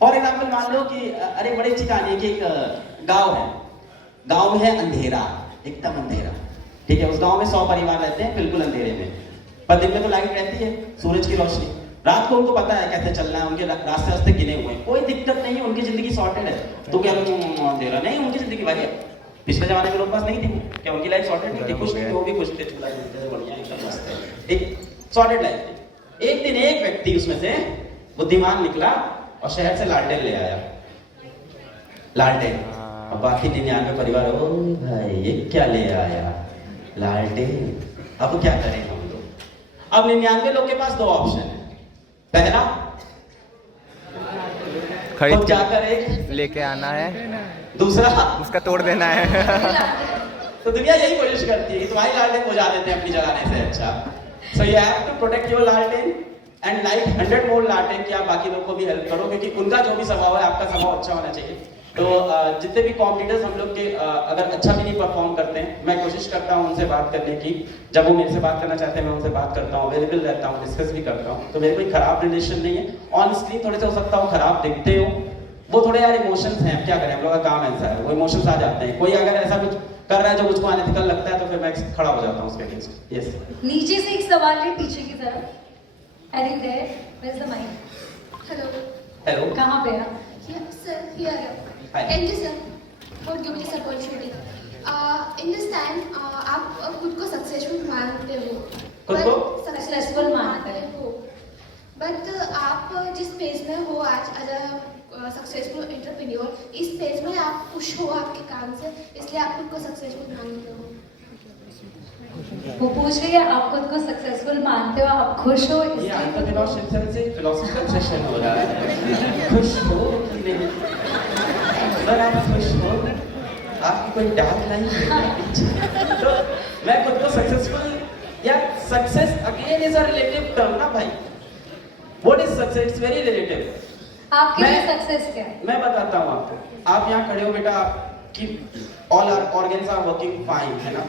फॉर एग्जाम्पल मान लो कि अरे बड़ी अच्छी कहानी है कि एक गांव है, गांव में है अंधेरा, एकदम अंधेरा, ठीक है? उस गांव में 100 परिवार रहते हैं बिल्कुल अंधेरे में, पर दिन में तो लाइट रहती है, सूरज की रोशनी। रात को उनको पता है कैसे चलना है, उनके रास्ते रास्ते गिने हुए हैं, कोई दिक्कत नहीं है, उनकी जिंदगी सॉर्टेड है। तो क्या अंधेरा नहीं, उनकी जिंदगी भाई पिछले जमाने के लोग पास नहीं थी, क्या उनकी लाइफ सॉर्टेड नहीं थी? कुछ नहीं, वो भी कुछ थे, चूल्हा जलते थे, बढ़िया एकदम मस्त है, एक सॉर्टेड लाइफ थी। एक दिन एक व्यक्ति उसमें से बुद्धिमान निकला और शहर से लालटेन ले आया, लालटेन। अब बाकी 99 परिवार, ओ भाई ये क्या ले आया, लालटेन, अब क्या करें हम लोग? अब 99 लोग के पास 2 ऑप्शन है। पहला, खरीद तो क्या करे, लेके आना है, दूसरा उसका तोड़ देना है। तो दुनिया यही कोशिश करती है कि तुम्हारी लालटेन बुझा देते हैं अपनी जलाने से अच्छा। So you have to protect your लालटेन एंड लाइट 100 मोर लालटेन कि आप बाकी लोगों को भी हेल्प करो, क्योंकि उनका जो भी स्वभाव है आपका स्वभाव अच्छा होना चाहिए। तो जितने भी कॉम्पिटिटर्स हम लोग के अगर अच्छा भी नहीं परफॉर्म करते हैं, मैं कोशिश करता हूँ उनसे बात करने की। जब वो मेरे से बात करना चाहते हैं मैं उनसे बात करता हूँ, अवेलेबल रहता हूँ, डिस्कस भी करता हूँ। तो मेरे कोई खराब रिलेशन नहीं है। ऑन स्क्रीन थोड़े से हो सकता हो खराब दिखते हो, वो थोड़े यार इमोशंस हैं, क्या करें, हम लोग का काम ऐसा है, वो इमोशंस आ जाते हैं। कोई अगर ऐसा कुछ कर रहा है जो मुझको अनएथिकल लगता है तो फिर मैं खड़ा हो जाता हूँ उसके अगेंस्ट। यस, नीचे से एक सवाल है, पीछे की तरफ। I think there, where is the mic? Hello. Hello, कहाँ पे है? Yeah, sir, here. Hi. Thank you, sir, for giving this opportunity. In this time, आप खुद को सक्सेसफुल मानते हो। खुद को? सक्सेसफुल मानते हो। बट आप जिस पेज में हो आज एज अ सक्सेसफुल एंटरप्रेन्योर, इस पेज में आप खुश हो आपके काम से, इसलिए आप खुद को सक्सेसफुल मानते हो। वो पूछ रही है आप खुद को सक्सेसफुल मानते हो, आप खुश हो ये इसलिए आंतरदिनों से फिलोसफिकल सेशन हो रहा है। खुश हो कि नहीं? अगर आप खुश हो, आपकी कोई डार्क लाइन है? तो मैं खुद को सक्सेसफुल या success again is a relative term ना भाई। What is success? It's very relative. आपके लिए मैं- सक्सेस क्या है? मैं बताता हूँ आपको। आप यहाँ खड़े हो बेटा, आपकी all are organs are working fine, है ना?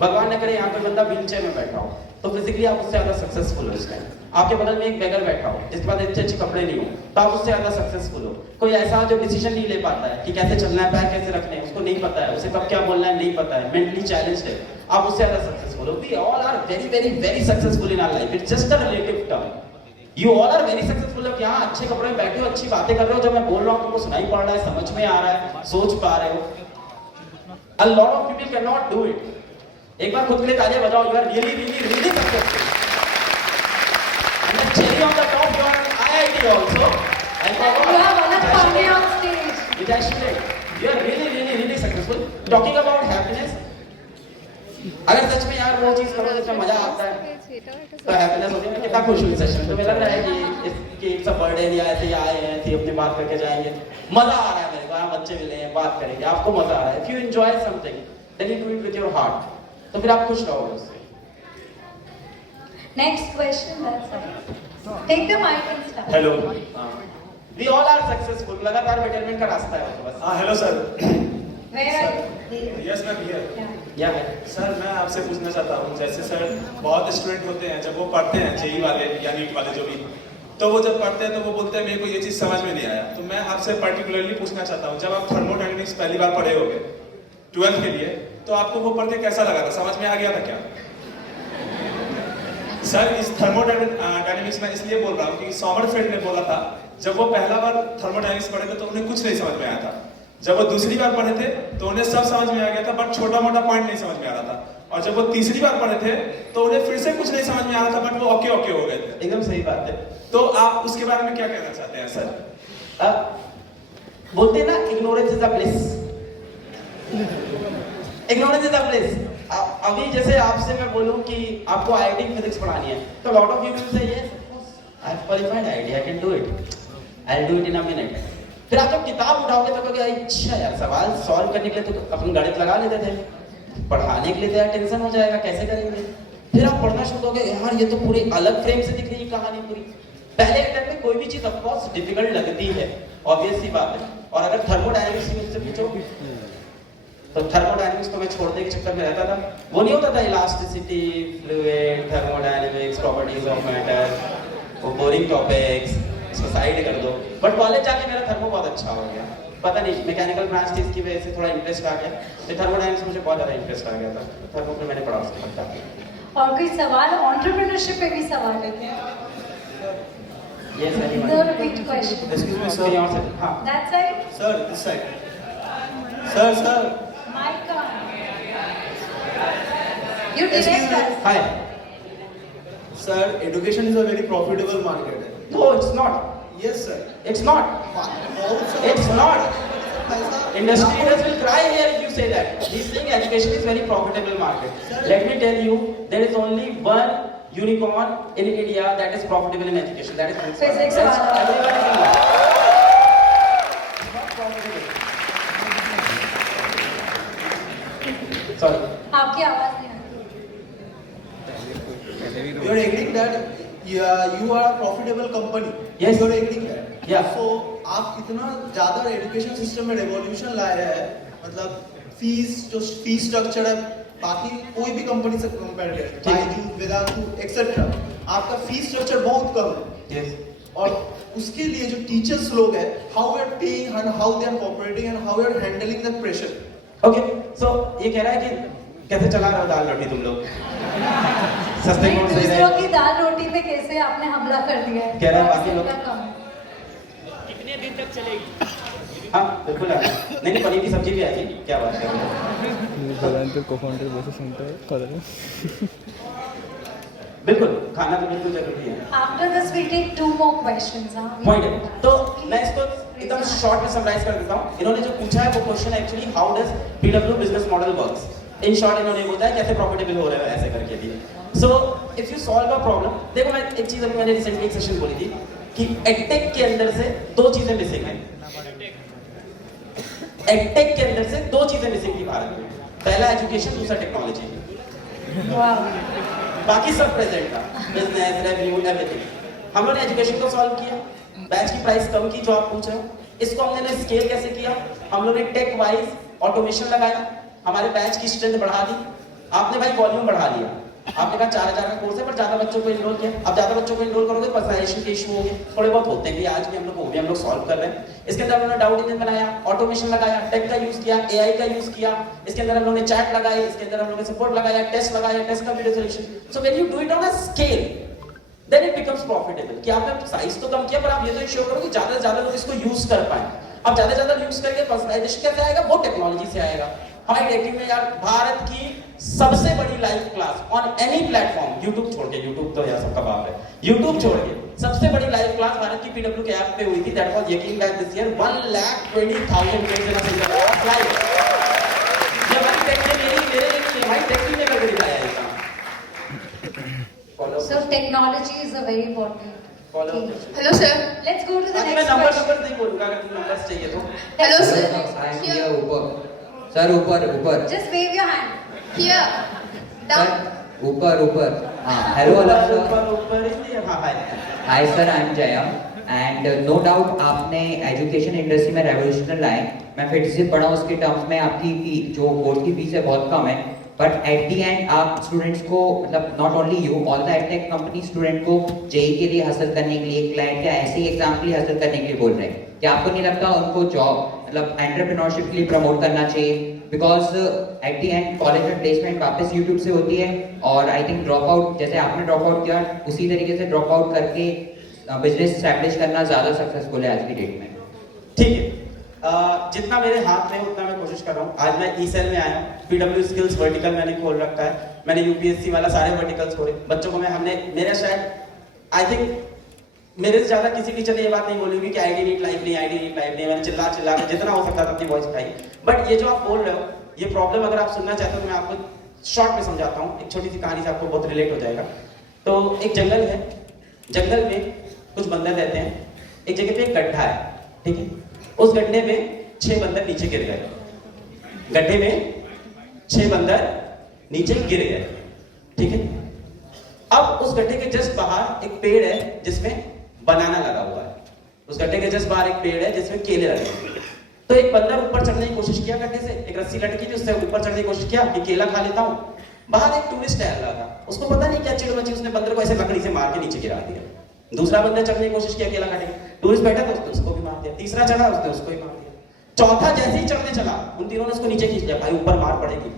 भगवान ने करे यहाँ पे बंदा व्हीलचेयर में बैठा हो तो फिजिकली आप उससे ज्यादा सक्सेसफुल हो इस टाइम। आपके बगल में एक बेगर बैठा हो जिसके पास अच्छे अच्छे कपड़े नहीं हो तो आप उससे ज्यादा सक्सेसफुल हो। कोई ऐसा जो डिसीजन नहीं ले पाता है कि कैसे चलना है, पैर कैसे रखने हैं, उसको नहीं पता है, उसे कब क्या बोलना है नहीं पता है, मेंटली चैलेंज्ड है, आप उससे ज्यादा सक्सेसफुल हो। We all are very very very successful in our life, it's just a relative term. You all are very successful. अब यहाँ अच्छे कपड़े में बैठे हो, अच्छी बातें कर रहे हो, जब मैं बोल रहा हूँ तुमको सुनाई पड़ रहा है, समझ में आ रहा है, सोच पा रहे हो। A lot of people cannot do it. एक बार खुद के लिए तालियां बजाओ। You are really really really successful. And the cherry on the top, you are an IIT also. And for You have Alak Pandey on stage. Which I should. You are really really really successful. Talking about happiness. अगर सच में यार वो चीज करो जिसमें मजा आता है तो हैप्पीनेस होती है। मैं कितना खुश हूँ इस सेशन में। तो मुझे लग रहा है कि इट्स अ बर्थडे या ऐसे ही आए हैं, ऐसे ही अपनी बात करके जाएंगे। मजा आ रहा है मेरे को, यहाँ बच्चे मिले हैं, बात करेंगे, आपको मजा आ रहा है। If you enjoy something then you do it with your heart, तो फिर आप खुश रहोगे उससे। Next question, that's all. Take the mic and start. Hello. We all are successful. लगातार बेटरमेंट का रास्ता है बस। हाँ hello sir. Where are you? Yes ma'am here. Yeah. या है सर मैं आपसे पूछना चाहता हूँ, जैसे सर बहुत स्टूडेंट होते हैं जब वो पढ़ते हैं जेई वाले या नीट वाले जो भी, तो वो जब पढ़ते हैं तो वो बोलते हैं मेरे को ये चीज़ समझ में नहीं आया। तो मैं आपसे पर्टिकुलरली पूछना चाहता हूँ, जब आप थर्मोडायनेमिक्स पहली बार पढ़े होगे 12th के लिए, तो आपको वो पढ़ के कैसा लगा था? समझ में आ गया था क्या? सर इस थर्मोडायनेमिक्स में इसलिए बोल रहा हूँ कि सोमरफेल्ड ने बोला था जब वो पहला बार थर्मोडायनेमिक्स पढ़े थे तो उन्हें कुछ नहीं समझ में आया था। जब वो दूसरी बार पढ़े थे तो उन्हें सब समझ में आ गया था, बट छोटा मोटा पॉइंट नहीं समझ में आ रहा था। और जब वो तीसरी बार पढ़े थे तो उन्हें फिर से कुछ नहीं समझ में आ रहा था, बट वो ओके ओके हो गए थे। एकदम सही बात है। तो आप उसके बारे में क्या कहना चाहते हैं सर? बोलते हैं ना ignorance is a bliss. Ignorance is a bliss. अभी जैसे आपसे मैं बोलूं कि आपको आईआईटी फिजिक्स पढ़ानी है तो लॉट ऑफ पीपल से yes I have qualified IIT, I can do it, I will do it in a minute. फिर आप जब किताब उठाओगे तो कहोगे अच्छा यार सवाल सॉल्व करने के लिए तो अपन गणित लगा लेते थे, पढ़ाने के लिए तो यार टेंशन हो जाएगा, कैसे करेंगे। फिर आप पढ़ना शुरू करोगे, यार ये तो पूरी अलग फ्रेम से दिख रही है कहानी पूरी। पहले अटेम्प्ट में कोई भी चीज ऑफ कोर्स डिफिकल्ट लगती है, ऑब्वियस सी बात है। और अगर थर्मोडायनेमिक्स की मुझसे पूछो तो थर्मोडायनेमिक्स को मैं छोड़ने के चक्कर में रहता था। वो नहीं होता था elasticity, fluid, thermodynamics, properties of matter, वो बोरिंग टॉपिक्स, इसको साइड कर दो। बट कॉलेज जाके मेरा थर्मो बहुत अच्छा हो गया, पता नहीं मैकेनिकल ब्रांच थी इसकी वजह से थोड़ा इंटरेस्ट आ गया, तो थर्मोडायनेमिक्स में मुझे बहुत ज़्यादा इंटरेस्ट आ गया था, तो थर्मो पे मैंने पढ़ा उसके बाद। और कोई सवाल एंटरप्रेन्योरशिप पे भी सवाल है? Yes, anyone? No repeat question. Excuse me, sir. Any answer? हाँ. That side? Sir, this side. Sir. Mic on. You direct us. Hi. Sir, education is a very profitable market. No, it's not. Yes, sir. It's not. It's not. Industry leaders will cry here if you say that. He's saying education is very profitable market. Let me tell you, there is only one unicorn in India that is profitable in education. That is Physics. Everyone is in that. It's not profitable. Sorry. आपकी आवाज नहीं आ रही। You are agreeing that you are a profitable company. Yes. You are agreeing that. Yeah. So आप इतना ज़्यादा education system में revolution लाए हैं, मतलब फीस स्ट्रक्चर है बाकी कोई भी कंपनी से कंपेयर करें, बायजूस, वेदांतु एक्सेट्रा, आपका फीस स्ट्रक्चर बहुत कम है। Yes. और उसके लिए जो टीचर्स लोग हैं, how we are paying and how they are cooperating and how we are handling that pressure. Okay, so ये कह रहा है कि कैसे चला रहे हो दाल रोटी तुम लोग? सस्ते नहीं, कौन से दूसरों की दाल रोटी पे कैसे आपने हमला कर दिया है? कह रहे हैं बाकी लोग। कम। हाँ बिल्कुल आ नहीं पनीर की सब्जी भी आएगी, क्या बात कर रहे वेदांत को-फाउंडर वैसे सुनता है कॉलेज में। बिल्कुल, खाना तो बिल्कुल जरूरी है। After this we take 2 more questions. Point है, तो मैं इसको एकदम शॉर्ट में समराइज कर देता हूँ। इन्होंने जो पूछा है वो question actually how does PW business model works. In short इन्होंने बोला है कैसे प्रॉफिटेबल हो रहे हो ऐसे करके दिए। So if you solve a problem, देखो मैं एक चीज अभी मैंने रिसेंटली एक सेशन बोली थी कि एडटेक के अंदर से 2 चीजें मिसिंग हैं। एडटेक के अंदर से 2 चीजें मिसिंग थी भारत में, पहला एजुकेशन, दूसरा टेक्नोलॉजी। बाकी सब प्रेजेंट था, बिजनेस, रेवेन्यू, एवरीथिंग। हम लोगों ने एजुकेशन को सॉल्व किया, बैच की प्राइस कम की जो आप पूछ रहे हो, इसको हमने स्केल कैसे किया? हम लोगों ने टेक वाइज ऑटोमेशन लगाया, हमारे बैच की स्ट्रेंथ बढ़ा दी। आपने भाई वॉल्यूम बढ़ा लिया, आपने कहा 4000 का कोर्स है पर ज्यादा बच्चों को इनरोल किया। अब ज्यादा बच्चों को इनरोल करोगे पर्सनलाइजेशन के इशू होंगे, थोड़े बहुत होते हैं कि आज भी हम लोग वो भी हम लोग सॉल्व कर रहे हैं। इसके अंदर हमने डाउट इंजन बनाया, ऑटोमेशन लगाया, टेक का यूज किया, एआई का यूज किया, इसके अंदर हम लोगों ने चैट लगाई, इसके अंदर हम लोगों ने सपोर्ट लगाया, टेस्ट लगाया, test computer solution. So when you do it on a scale then it becomes profitable. कि आपने साइज तो कम किया पर आप ये तो इंश्योर करो कि ज्यादा से ज्यादा लोग इसको यूज कर पाए। अब ज्यादा से ज्यादा यूज करके पर्सनलाइजेशन कैसे आएगा? वो टेक्नोलॉजी से आएगा। हमारी टेकिंग में यार भारत की सबसे बड़ी live class on any platform, YouTube छोड़ के, YouTube तो यार सबका बाप है, YouTube छोड़ के सबसे बड़ी लाइव क्लास भारत की PW के ऐप पे हुई थी। दैट वाज यकीन back this year 1,20,000 kids in a single live. ये हमारी टेक ने मेरी हमारी टेक ने करके दिखाया है इसका। So technology is a very important. Follow. Hello sir. Let's go to the मैं next नंबर question. नहीं बोलूंगा, अगर तुम नंबर्स चाहिए तो। Hello sir. Here ऊपर सर, ऊपर Just wave your hand. Here. Down. ऊपर हाँ, हेलो अलग ऊपर ही हाँ hi. Hi sir, I am Jayam and no doubt आपने एजुकेशन इंडस्ट्री में रेवोल्यूशन लाए। मैं फिर से पढ़ा उसके टर्म्स में आपकी फी जो कोर्स की फीस है बहुत कम है, बट एट दी एंड आप स्टूडेंट्स को मतलब not only you all the edtech company student को जेई के लिए हासिल करने के लिए, क्लाइंट या ऐसे ही एग्जाम के लिए हासिल करने के लिए बोल रहे हैं। क्या आपको नहीं लगता उनको जॉब मतलब एंटरप्रेन्योरशिप के लिए प्रमोट करना चाहिए? Because at the and college में प्लेसमेंट वापस यूट्यूब से होती है और आई थिंक ड्रॉप आउट जैसे आपने ड्रॉप आउट किया उसी तरीके से ड्रॉप आउट करके बिजनेस एस्टैब्लिश करना ज्यादा सक्सेसफुल है आज की डेट में। ठीक है, जितना मेरे हाथ में उतना मैं कोशिश कर रहा हूँ। आज मैं ई सेल में आया हूँ, PW स्किल्स वर्टिकल मैंने खोल रखा है, मैंने यूपीएससी वाला सारे वर्टिकल्स खोले। बच्चों को मैं हमने मेरा शायद आई थिंक मेरे से ज्यादा किसी टीचर ने ये बात नहीं बोली होगी कि आईडी नीट लाइफ नहीं, आईडी नीट लाइफ नहीं। मैंने चिल्ला के जितना हो सकता था अपनी वॉइस उठाई। बट ये जो आप बोल रहे हो ये प्रॉब्लम अगर आप सुनना चाहते हो तो मैं आपको शॉर्ट में समझाता हूँ। एक छोटी सी कहानी से आपको बहुत रिलेट हो जाएगा। तो एक जंगल है, जंगल में कुछ बंदर रहते हैं। एक जगह पे एक गड्ढा है, ठीक है। उस गड्ढे में 6 बंदर नीचे गिर गए। गड्ढे में 6 बंदर नीचे गिर गए, ठीक है। अब उस गड्ढे के जस्ट बाहर एक पेड़ है जिसमें बनाना लगा हुआ है। उस गड्ढे के जस्ट बाहर एक पेड़ है जिसमें केले लगे हैं। तो एक बंदर ऊपर चढ़ने की कोशिश किया गड्ढे से, एक रस्सी लटकी थी, उससे ऊपर चढ़ने की कोशिश किया कि केला खा लेता हूँ। बाहर एक टूरिस्ट टहल रहा था, उसको पता नहीं क्या चिड़ मची, उसने बंदर को ऐसे लकड़ी से मार के नीचे गिरा दिया। दूसरा बंदर चढ़ने की कोशिश किया केला खाने, टूरिस्ट बैठा था, उसने उसको भी मार दिया। तीसरा चढ़ा, उसने उसको भी मार दिया। चौथा जैसे ही चढ़ने चला, उन तीनों ने उसको नीचे खींच लिया, भाई ऊपर मार पड़ेगी,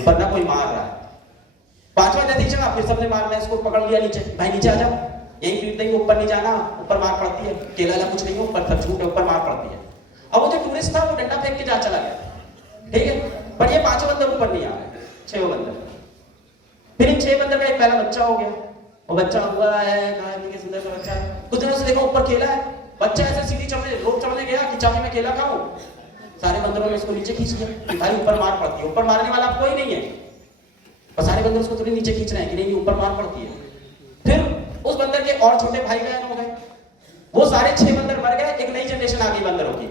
ऊपर ना कोई मार रहा है। पांचवा जैसे ही चढ़ा, फिर सबने मारना है, उसको पकड़ लिया नीचे, भाई नीचे आ जाओ, यही पीट देंगे, ऊपर नहीं जाना, ऊपर मार पड़ती है, केला ला कुछ नहीं है, ऊपर सब झूठ है, ऊपर मार पड़ती है। अब वो जो टूरिस्ट था वो डंडा फेंक के जा चला गया, ठीक है, पर ये पांचों बंदर ऊपर नहीं आ रहे, 6 बंदर। फिर इन 6 बंदर का एक पहला बच्चा हो गया, वो बच्चा हुआ है, कहा कि सुंदर सा बच्चा है, कुछ दिनों से देखा ऊपर केला है, बच्चा ऐसे सीढ़ी चढ़ने रोड चढ़ने गया कि चाची मैं केला खाऊं, सारे बंदरों ने उसको नीचे खींच लिया कि भाई ऊपर मार पड़ती है, ऊपर मारने वाला कोई नहीं है, और सारे बंदर उसको थोड़ी नीचे खींच रहे हैं कि नहीं ऊपर मार पड़ती है। फिर उस बंदर के और छोटे भाई बहन हो गए, वो सारे 6 बंदर मर गए, एक नई जनरेशन आ गई बंदरों की,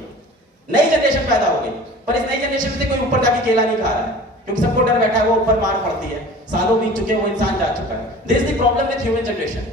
नई जनरेशन पैदा हो गई, पर इस नई जनरेशन से कोई ऊपर जाके केला नहीं खा रहा है, क्योंकि सबको डर बैठा है वो ऊपर मार पड़ती है, सालों बीत चुके हैं, वो इंसान जा चुका है। This is the problem with human generation,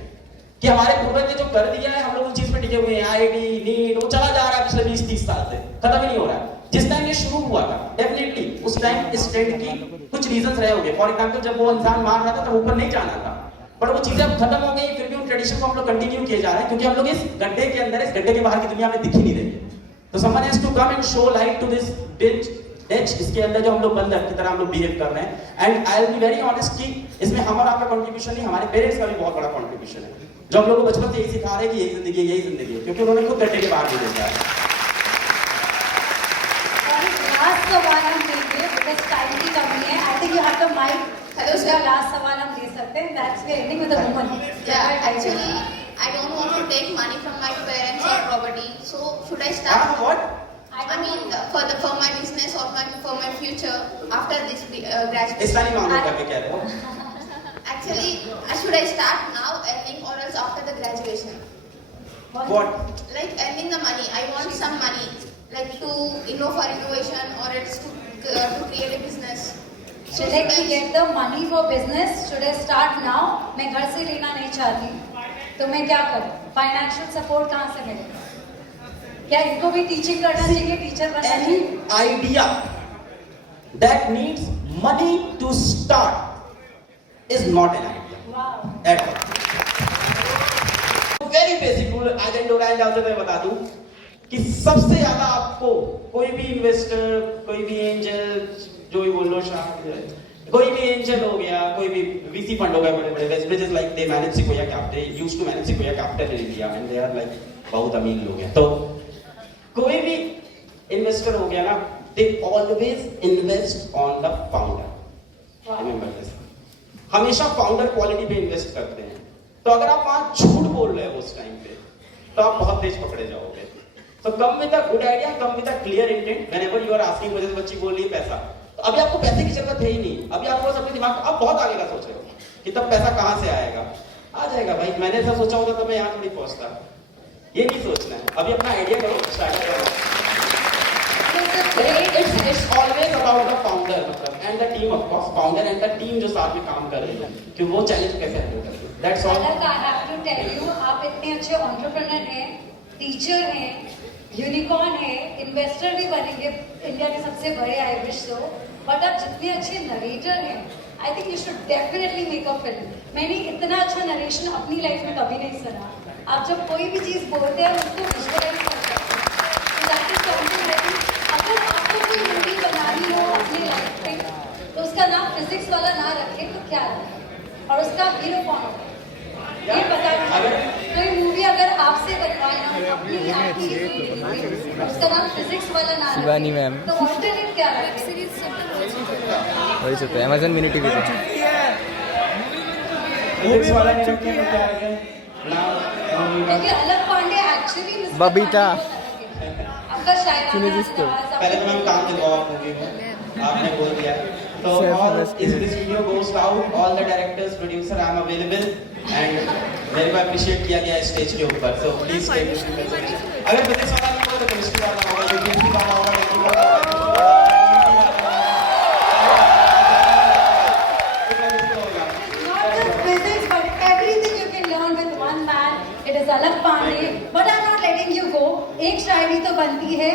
कि हमारे पूर्वज ने जो कर दिया है, हम लोग उस चीज पे टिके हुए हैं, आईआईटी नीट वो चला जा रहा है पिछले 20-30 साल से, खत्म ही नहीं हो रहा है। जिस टाइम ये शुरू हुआ था, डेफिनेटली उस टाइम इस ट्रेंड की कुछ रीजंस रहे होंगे। फॉर एग्जांपल जब वो इंसान मार रहा था तब ऊपर नहीं जाना था, बट वो चीजें अब खत्म हो गई, फिर भी उन ट्रेडिशन को हम लोग कंटिन्यू किए जा रहे हैं, क्योंकि हम लोग इस गड्ढे के अंदर, इस गड्ढे के बाहर की दुनिया में दिख ही नहीं रही है। तो someone has to come and show light to this ditch, इसके अंदर जो हम लोग बंदर की तरह हम लोग बिहेव कर रहे हैं। And I will be very honest कि इसमें हमारा आपका कंट्रीब्यूशन नहीं, हमारे पेरेंट्स का भी बहुत बड़ा कंट्रीब्यूशन है, जो हम लोग को बचपन से यही सिखा रहे हैं कि यही जिंदगी है, यही जिंदगी है, क्योंकि उन्होंने खुद गड्ढे के बाहर नहीं देखा है। लास्ट सवाल हम लेंगे, बिकॉज़ टाइम की कमी है। I think you have the mic. Hello sir, last सवाल हम ले सकते हैं, that's we ending with the woman. Actually, I don't want to take money from my parents or property. So should I start? What? I mean, for my business or for my future after this graduation. इस time मांगो क्या कह रहे हो? Actually, should I start now earning or else after the graduation? What? Like earning the money. I want some money, like to for innovation or else to create a business. So let me get the money for business. Should I start now? मैं घर से लेना नहीं चाहती, तो मैं क्या करूँ? फाइनेंशियल सपोर्ट कहाँ से मिलेगा? क्या इनको भी टीचिंग करना चाहिए, टीचर बनना Any चाहिए? idea that needs money to start is not an idea Wow. at all. Very basic rule, agent और आइए मैं बता दूं कि सबसे ज्यादा आपको कोई भी इन्वेस्टर, कोई भी एंजल, जो भी बोल लो शायद, कोई भी एंजल हो गया, कोई भी वीसी फंड हो गया, बड़े-बड़े Westbridges like they manage Sequoia Capital, used to manage Sequoia Capital in India and they are like बहुत अमीर लोग हैं। तो कोई भी इन्वेस्टर हो गया ना, they always invest on the founder. Remember this, हमेशा फाउंडर क्वालिटी पे इन्वेस्ट करते हैं। तो अगर आप वहां झूठ बोल रहे हो उस टाइम पे, तो आप बहुत तेज पकड़े जाओगे। So come with a good idea, come with a clear intent. Whenever you are asking, मुझे बच्ची बोल रही है पैसा, तो अभी आपको पैसे की जरूरत है ही नहीं। अभी आपको अपने दिमाग, आप बहुत आगे का सोच रहे हो कि तब पैसा कहाँ से आएगा। आ जाएगा भाई, मैंने ऐसा सोचा होता तो मैं यहाँ नहीं पहुँचता। ये नहीं सोचना है, अभी अपना आइडिया करो, स्टार्ट करो। It's always about the founder and the team, of course, founder and the team जो साथ में काम कर रही है, कि वो चैलेंज कैसे हैंडल करती है। That's all. I have to tell you, आप इतने अच्छे एंटरप्रेन्योर हैं, टीचर हैं, यूनिकॉर्न है, इन्वेस्टर भी बनेंगे इंडिया के सबसे बड़े, आई विश सो। बट आप जितने अच्छे नरेटर हैं, आई think you should definitely make a film. मैंने इतना अच्छा नरेशन अपनी लाइफ में कभी नहीं सुना। आप जब कोई भी चीज़ बोलते हैं उसको विजुअलाइज कर सकते हैं। That is something I think, अगर आपको कोई मूवी बनानी हो अपनी लाइफ में, तो उसका नाम फिजिक्स वाला ना रखें तो क्या रखें, और उसका हीरो कौन होगा ये बताइए। कोई मूवी अगर आपसे बनवाना हो अपनी आपकी उसका नाम फिजिक्स वाला ना शिवानी रखें, मैम। तो ऑल्टरनेट क्या रखें? वही सब है अमेज़न मिनी टीवी पे। फिजिक्स वाला नहीं रखने को क्या है ना, क्योंकि अलग पांडे एक्चुअली बबीता। आपका शायराना सुनिए जिसको। अंदाज, पहले तो मैं काम दिलवाओ आप मूवी में, आपने बोल दिया। तो all is this video goes out, all the directors, producer, I am available and मेरे को appreciate किया गया स्टेज के ऊपर, so please take it. अगर फिजिक्स वाला नहीं होगा तो केमिस्ट्री वाला होगा, केमिस्ट्री वाला होगा, टेक्निक वाला होगा, not just physics but everything you can learn with one man. It is अलग एक शायरी तो बनती है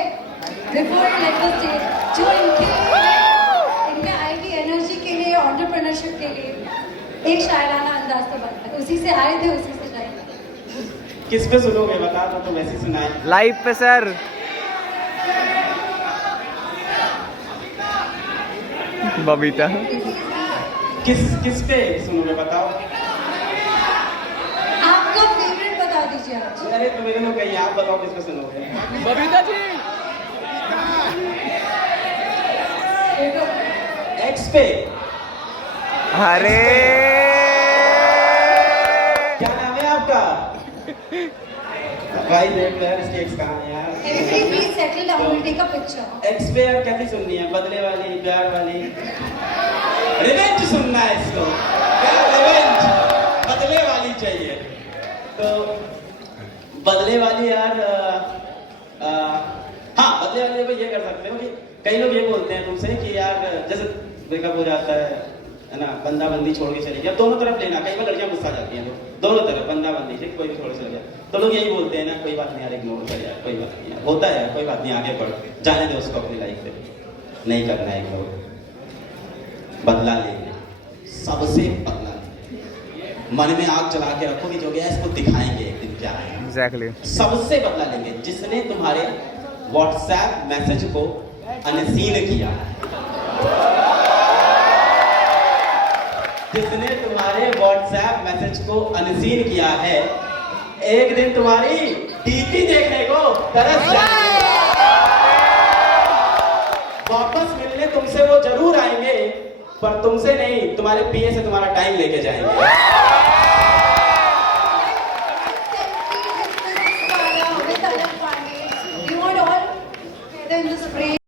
बिफोर लेट अस स्टे, जो इनके आएगी एनर्जी के लिए, एंटरप्रेन्योरशिप के लिए एक शायराना अंदाज तो बनता है। उसी से आए थे, उसी से जाएंगे। किस पे सुनोगे बता दो तो वैसे सुनाए। लाइव पे सर। बबीता किस पे सुनोगे बताओ। आपका फेवरेट बता दीजिए आज। अरे तो मेरे को कहीं आप बताओ किस पे सुनोगे। बबीता जी। एक्स पे। अरे क्या नाम है आपका? भाई देख यार इसकी एक्स कहाँ है यार। Everybody please settle down, we'll take a picture. X पे यार कैसी सुननी है? बदले वाली, प्यार वाली, रिवेंज सुनना है इसको। क्या रिवेंज? बदले वाली चाहिए। तो बदले वाली यार हाँ बदले वाली में ये कर सकते हो कि कई लोग ये बोलते हैं तुमसे कि यार जैसे ब्रेकअप हो जाता है ना, बंदा बंदी छोड़ के चली गया, दोनों तरफ लेना। कई बार लड़कियां गुस्सा जाती हैं, लोग दोनों तरफ बंदा बंदी से कोई भी छोड़ के चले गया तो लोग यही बोलते हैं ना, कोई बात नहीं यार, इग्नोर कर यार, कोई बात नहीं यार, होता है, कोई बात नहीं, आगे बढ़, जाने दो उसको अपनी लाइफ पे। नहीं करना है इग्नोर, बदला लेना, सबसे बदला लेना। मन में आग जला के रखो कि जो गया इसको दिखाएंगे एक दिन क्या है। एग्जैक्टली। सबसे बदला लेंगे जिसने तुम्हारे व्हाट्सएप मैसेज को अनसीन किया, जिसने तुम्हारे व्हाट्सएप मैसेज को अनसीन किया है, एक दिन तुम्हारी डीपी देखने को तरस जाएंगे। वापस मिलने तुमसे वो जरूर आएंगे, पर तुमसे नहीं, तुम्हारे पीए से तुम्हारा टाइम लेके जाएंगे।